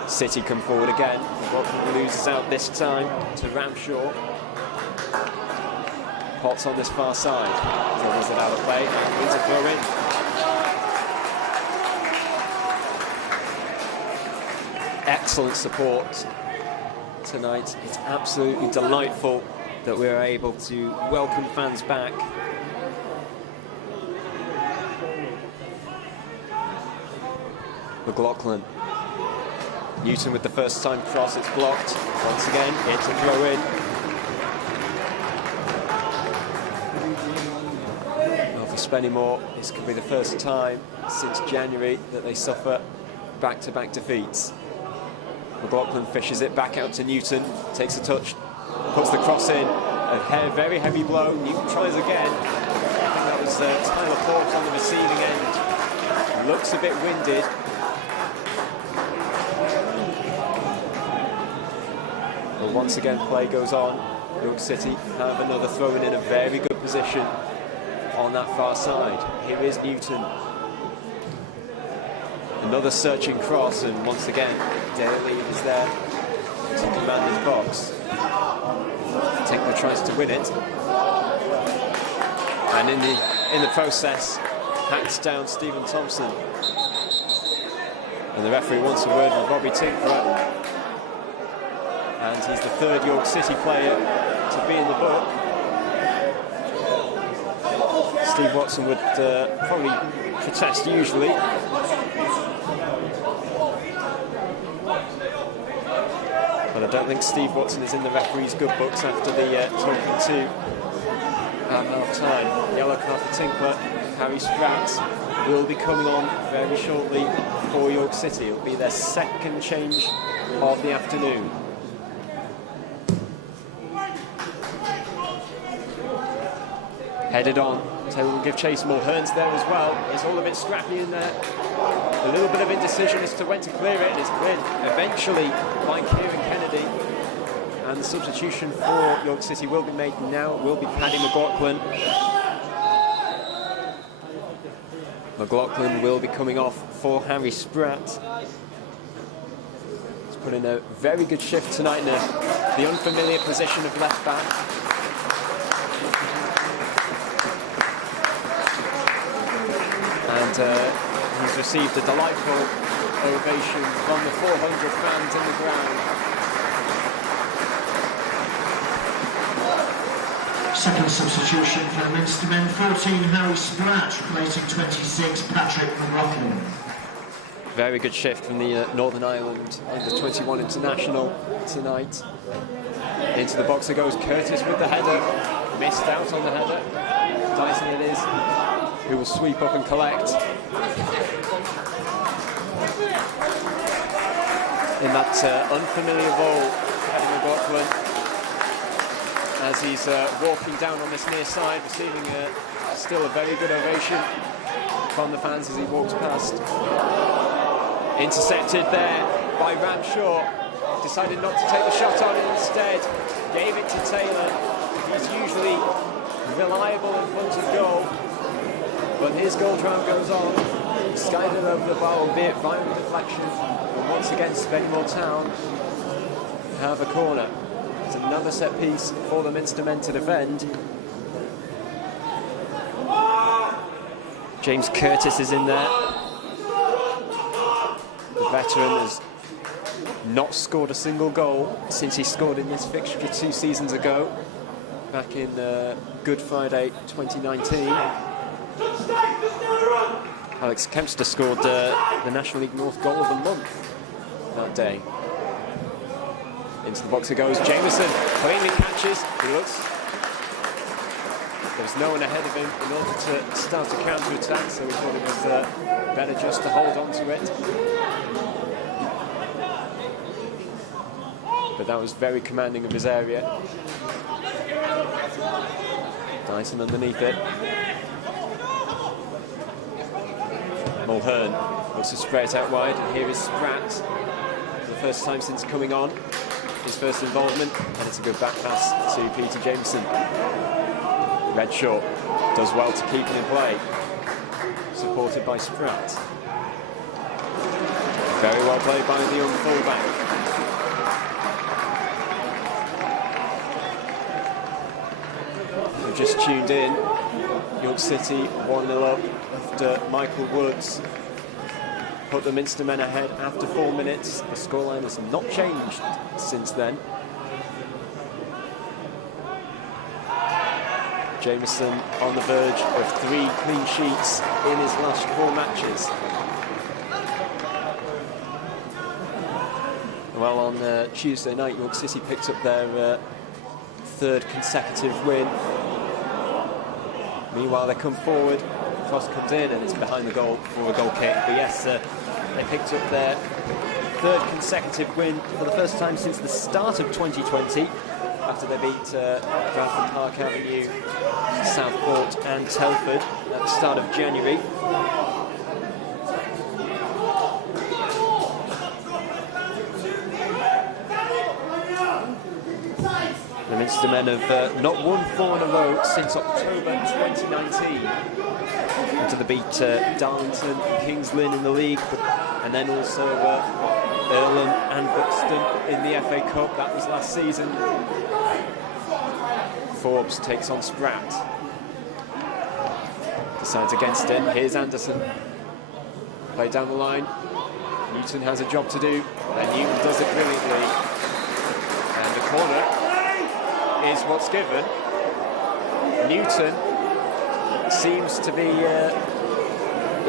City come forward again. McLaughlin loses out this time to Ramshaw. Potts on this far side. Dribbles it out of play, and wins a throw in. Excellent support tonight. It's absolutely delightful that we're able to welcome fans back. McLaughlin. Newton with the first time cross, it's blocked. Once again, it's a throw in. Well, for Spennymoor, this could be the first time since January that they suffer back-to-back defeats. McLaughlin fishes it back out to Newton, takes a touch, puts the cross in, a very heavy blow. Newton tries again. I think that was Tyler Forbes on the receiving end. Looks a bit winded. But once again, play goes on. York City have another throw-in in a very good position on that far side. Here is Newton. Another searching cross, and once again, Daly is there to command his box. Tinkler tries to win it, and in the process, hacks down Stephen Thompson. And the referee wants a word with Robbie Tinkler, and he's the third York City player to be in the book. Steve Watson would probably protest usually. But I don't think Steve Watson is in the referee's good books after the talking to at half-time. Yellow card for Tinkler. Harry Spratt will be coming on very shortly for York City. It'll be their second change of the afternoon. Headed on. Taylor will give chase. Mulhern's there as well. It's all a bit scrappy in there. A little bit of indecision as to when to clear it. It's cleared eventually by Kieran Kennedy. And the substitution for York City will be made now. It will be Paddy McLaughlin. McLaughlin will be coming off for Harry Spratt. He's put in a very good shift tonight in the unfamiliar position of left back. And he's received a delightful ovation from the 400 fans in the ground. Second substitution for the Minstermen, 14 Harry Spratt, replacing 26 Patrick McLaughlin. Very good shift from the Northern Ireland under-21 international tonight. Into the box it goes. Curtis with the header. Missed out on the header. Dyson it is, who will sweep up and collect. In that unfamiliar role, Paddy McLaughlin, as he's walking down on this near side, receiving a Still a very good ovation from the fans as he walks past. Intercepted there by Ramshaw. Decided not to take the shot on and instead gave it to Taylor. He's usually reliable in front of goal, but his goal drive goes on. Skied it over the bar, albeit via deflection. And once again, Spennymoor Town have a corner. It's another set piece for the Minstermen to defend. James Curtis is in there. The veteran has not scored a single goal since he scored in this fixture 2 seasons ago, back in Good Friday 2019. Alex Kempster scored the National League North goal of the month that day. Into the box it goes. Jameson cleanly catches. He looks. There's no one ahead of him in order to start a counter-attack, so we thought it was better just to hold on to it. But that was very commanding of his area. Dyson underneath it. Mulhern looks to spray it out wide, and here is Spratt for the first time since coming on. His first involvement, and it's a good back pass to Peter Jameson. Redshaw does well to keep him in play, supported by Spratt. Very well played by the young fullback. We've just tuned in. York City 1-0 up after Michael Woods put the Minstermen ahead after 4 minutes. The scoreline has not changed since then. Jameson on the verge of 3 clean sheets in his last 4 matches. Well, on Tuesday night, York City picked up their 3rd consecutive win. Meanwhile, they come forward, cross comes in, and it's behind the goal for a goal kick. But yes, they picked up their 3rd consecutive win for the first time since the start of 2020, after they beat Bradford Park Avenue, Southport and Telford at the start of January. The Minstermen have not won 4 in a row since October 2019. After they beat Darlington and Kings Lynn in the league, and then also Earlham and Buxton in the FA Cup. That was last season. Forbes takes on Spratt. Decides against it. Here's Anderson. Play down the line. Newton has a job to do, and Newton does it brilliantly. And the corner is what's given. Newton seems to be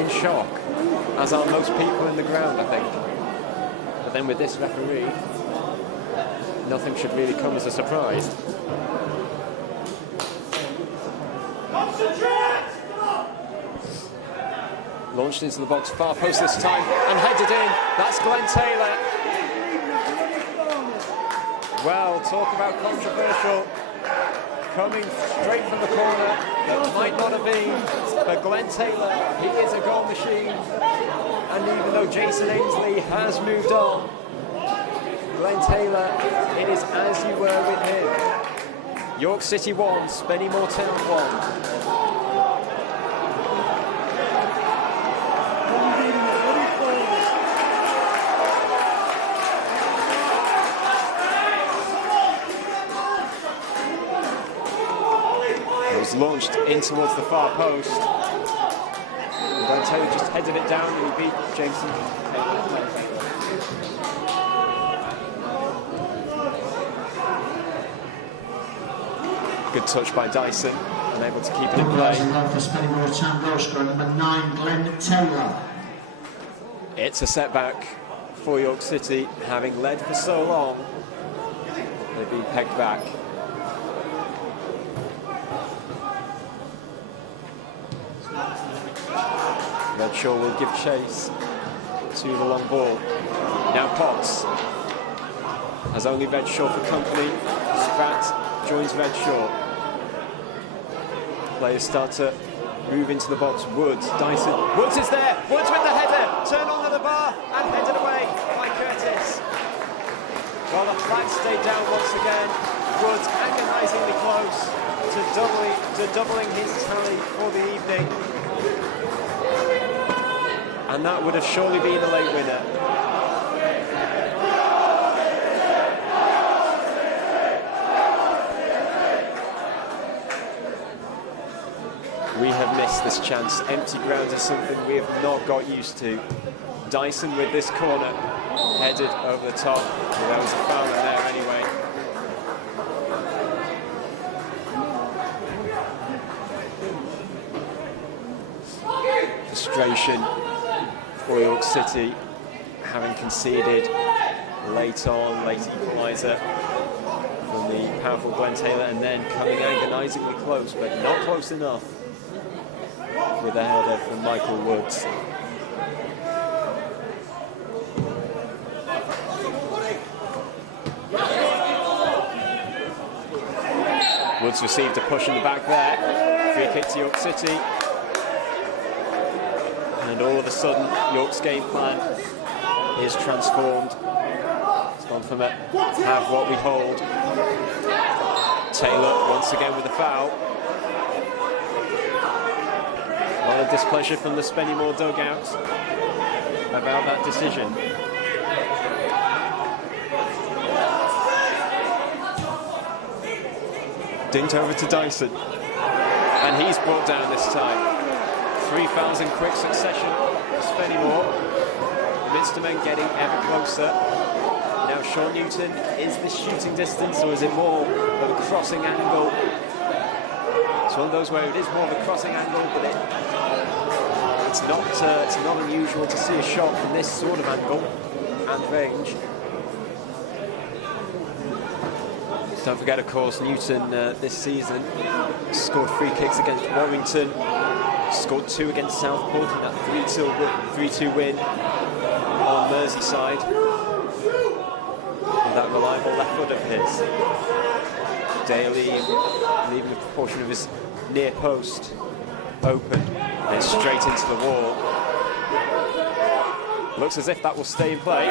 in shock, as are most people in the ground, I think. But then with this referee, nothing should really come as a surprise. Launched into the box, far post this time, and headed in. That's Glenn Taylor. Well, talk about controversial. Coming straight from the corner, that might not have been, but Glenn Taylor, he is a goal machine. And even though Jason Ainsley has moved on, Glenn Taylor, it is as you were with him. York City 1, Spennymoor Town 1. Launched in towards the far post. And Glenn Taylor just headed it down and he beat Jameson. Good touch by Dyson, unable to keep it in play. For Spennymoor Town goal scorer number 9, Glenn Taylor. It's a setback for York City, having led for so long. They've been pegged back. Redshaw will give chase to the long ball. Now Potts has only Redshaw for company. Spratt joins Redshaw. Players start to Move into the box, Woods, Dyson. Woods is there, Woods with the header, turn onto the bar and headed away by Curtis. Well, the flag stayed down once again. Woods agonisingly close to doubling his tally for the evening. And that would have surely been a late winner. We have missed this chance. Empty ground is something we have not got used to. Dyson with this corner, headed over the top. Well, there was a foul in there anyway. Frustration for York City, having conceded late equaliser from the powerful Glenn Taylor, and then coming agonisingly close, but not close enough, with a header from Michael Woods. Woods received a push in the back there. Free kick to York City. And all of a sudden, York's game plan is transformed. It's gone from a have what we hold. Taylor once again with a foul. A lot of displeasure from the Spennymoor dugout about that decision. Dinked over to Dyson, and he's brought down this time. 3 fouls in quick succession for Spennymoor. Minstermen getting ever closer. Now Sean Newton, is this shooting distance or is it more of a crossing angle? It's one of those where it is more of a crossing angle, but it's not unusual to see a shot from this sort of angle and range. Don't forget, of course, Newton this season scored 3 kicks against Warrington, scored 2 against Southport in that 3-2 win on Merseyside. With that reliable left foot of his. Daly leaving a proportion of his near post open, then straight into the wall. Looks as if that will stay in play.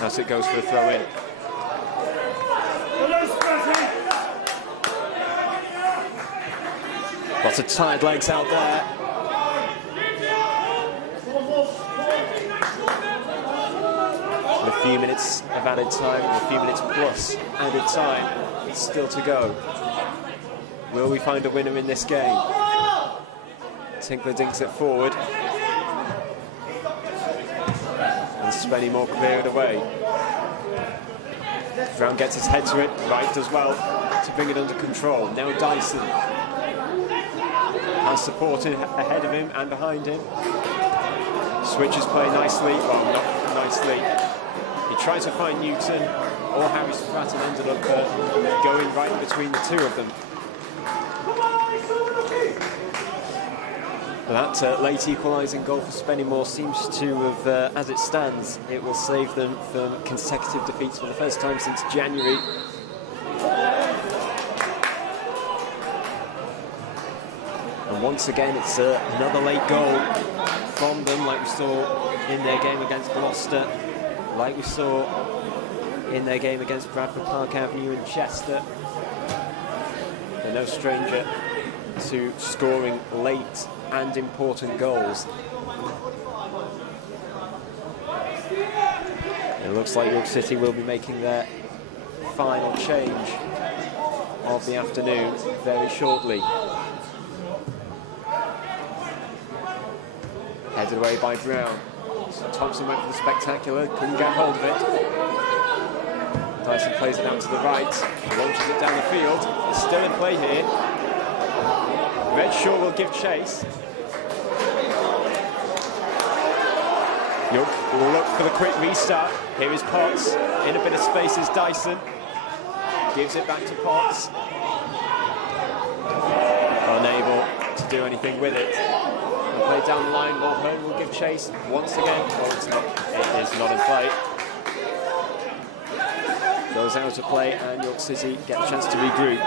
As it goes for a throw in. Lots of tired legs out there. And a few minutes of added time, a few minutes plus added time, it's still to go. Will we find a winner in this game? Tinkler dinks it forward. And Spennymoor clear it away. Brown gets his head to it, Wright does well to bring it under control. Now Dyson has supported ahead of him and behind him. Switches play nicely, well, not nicely. He tried to find Newton or Harry Spratt and ended up going right in between the two of them. That late equalising goal for Spennymoor seems to have, as it stands, it will save them from consecutive defeats for the first time since January. And once again, it's another late goal from them, like we saw in their game against Gloucester, like we saw in their game against Bradford Park Avenue in Chester. They're no stranger to scoring late and important goals. It looks like York City will be making their final change of the afternoon very shortly. Headed away by Brown. So Thompson went for the spectacular, couldn't get hold of it. Dyson plays it out to the right, launches it down the field. It's still in play here. Redshaw will give chase. York will look for the quick restart. Here is Potts. In a bit of space is Dyson. Gives it back to Potts. Unable to do anything with it. Play down the line, Mulhern will give chase once again. Oh, it's not. It is not in play. Goes out of play and York City get a chance to regroup.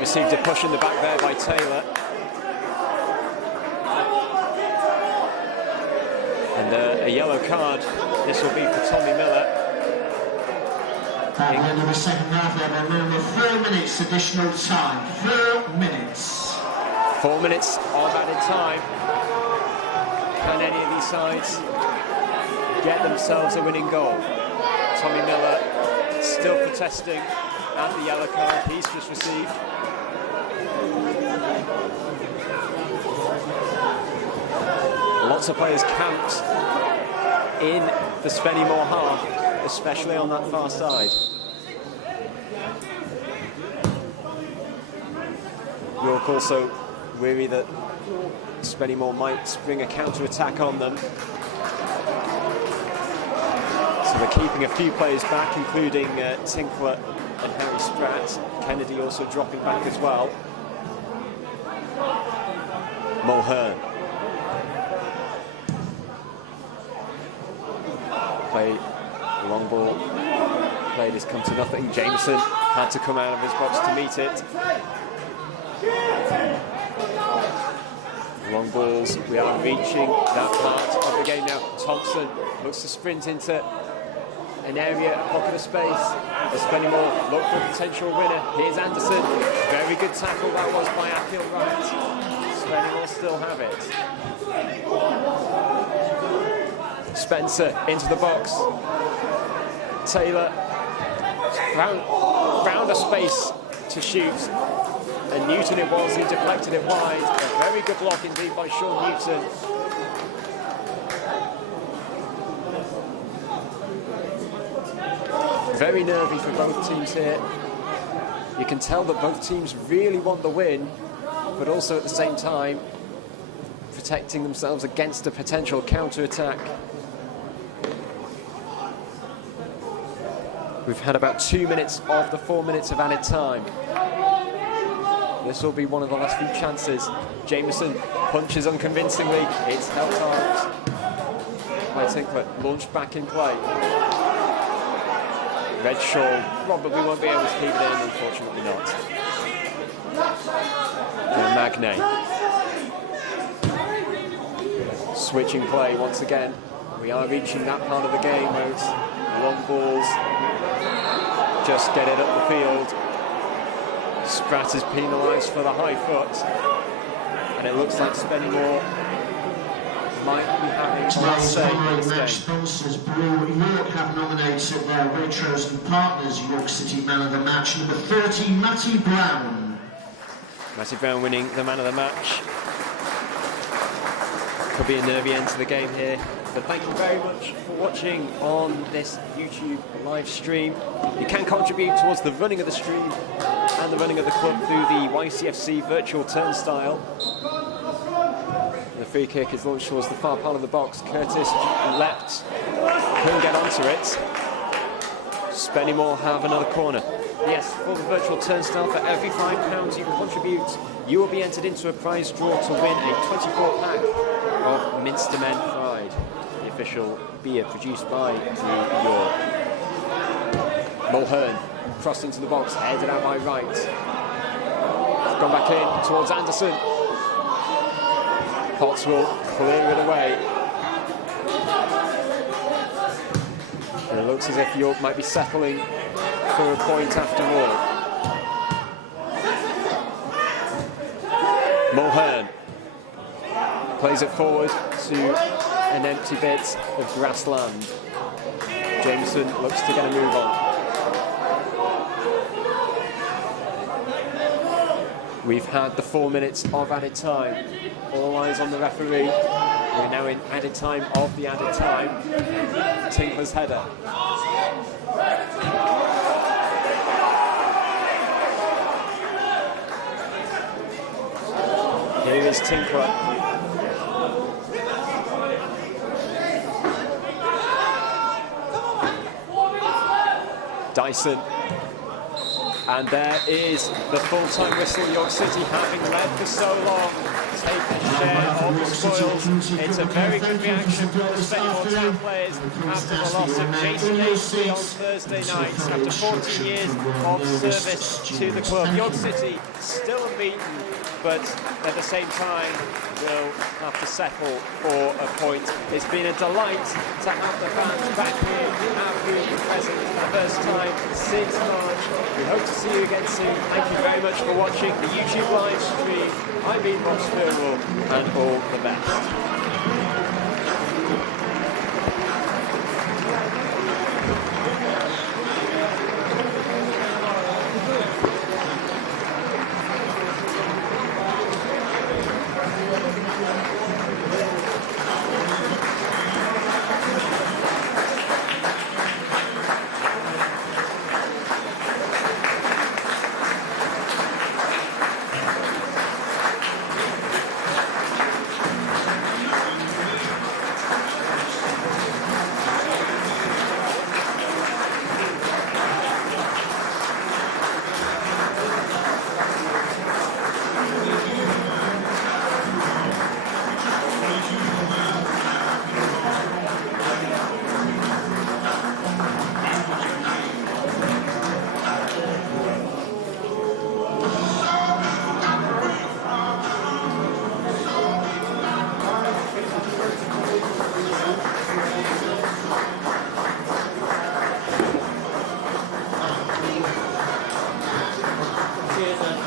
Received a push in the back there by Taylor. And a yellow card. This will be for Tommy Miller. At the end of the second half, there will be 4 minutes additional time. 4 minutes. 4 minutes of added time. Can any of these sides get themselves a winning goal? Tommy Miller still protesting at the yellow card he's just received. Lots of players camped in the Spennymoor half, especially on that far side. York also weary that Spennymoor might spring a counter-attack on them. So they're keeping a few players back, including Tinkler and Harry Spratt. Kennedy also dropping back as well. Mulhern. Play, long ball. Played has come to nothing. Jameson had to come out of his box to meet it. Long balls, we are reaching that part of the game now. Thompson looks to sprint into an area, a pocket of space. The Spennymoor look for a potential winner. Here's Anderson. Very good tackle that was by Akil Wright. Spennymoor still have it. Spencer into the box. Taylor found a space to shoot. And Newton it was who deflected it wide. A very good block indeed by Sean Newton. Very nervy for both teams here. You can tell that both teams really want the win, but also at the same time protecting themselves against a potential counter-attack. We've had about 2 minutes of the 4 minutes of added time. This will be one of the last few chances. Jameson punches unconvincingly. It's helped out by Tinkler. Launched back in play. Redshaw probably won't be able to keep it in, unfortunately not. And Magne. Switching play once again. We are reaching that part of the game where it's long balls. Just get it up the field. Spratt is penalised for the high foot, and it looks like Spennymoor might be having a last say in this match sponsors Brew York have nominated their Waitrose and Partners York City Man of the Match, number 30, Matty Brown. Matty Brown winning the Man of the Match. Could be a nervy end to the game here. But thank you very much for watching on this YouTube live stream. You can contribute towards the running of the stream and the running of the club through the YCFC virtual turnstile. The free kick is launched towards the far part of the box. Curtis leapt, couldn't get onto it. Spennymoor have another corner. Yes, for the virtual turnstile, for every £5 you contribute, you will be entered into a prize draw to win a 24-pack of Minstermen Pride, the official beer produced by Brew York. Mulhern crossed into the box, headed out by Wright. It's gone back in towards Anderson. Potts will clear it away. And it looks as if York might be settling for a point after all. Mulhern plays it forward to an empty bit of grassland. Jameson looks to get a move on. We've had the 4 minutes of added time. All eyes on the referee. We're now in added time of the added time. Tinkler's header. Here is Tinkler. Dyson And there is the full-time whistle. York City, having led for so long, take a share of the spoils. It's a very good reaction from the Spennymoor Town players after the loss of Jason Ainsley on Thursday night. After 14 years of service to the club, York City still unbeaten, but at the same time will have to settle for a point. It's been a delight to have the fans back here at Brew present for the first time since March. We hope to see you again soon. Thank you very much for watching the YouTube live stream. I've been Rob Spereall, and all the best. Cheers,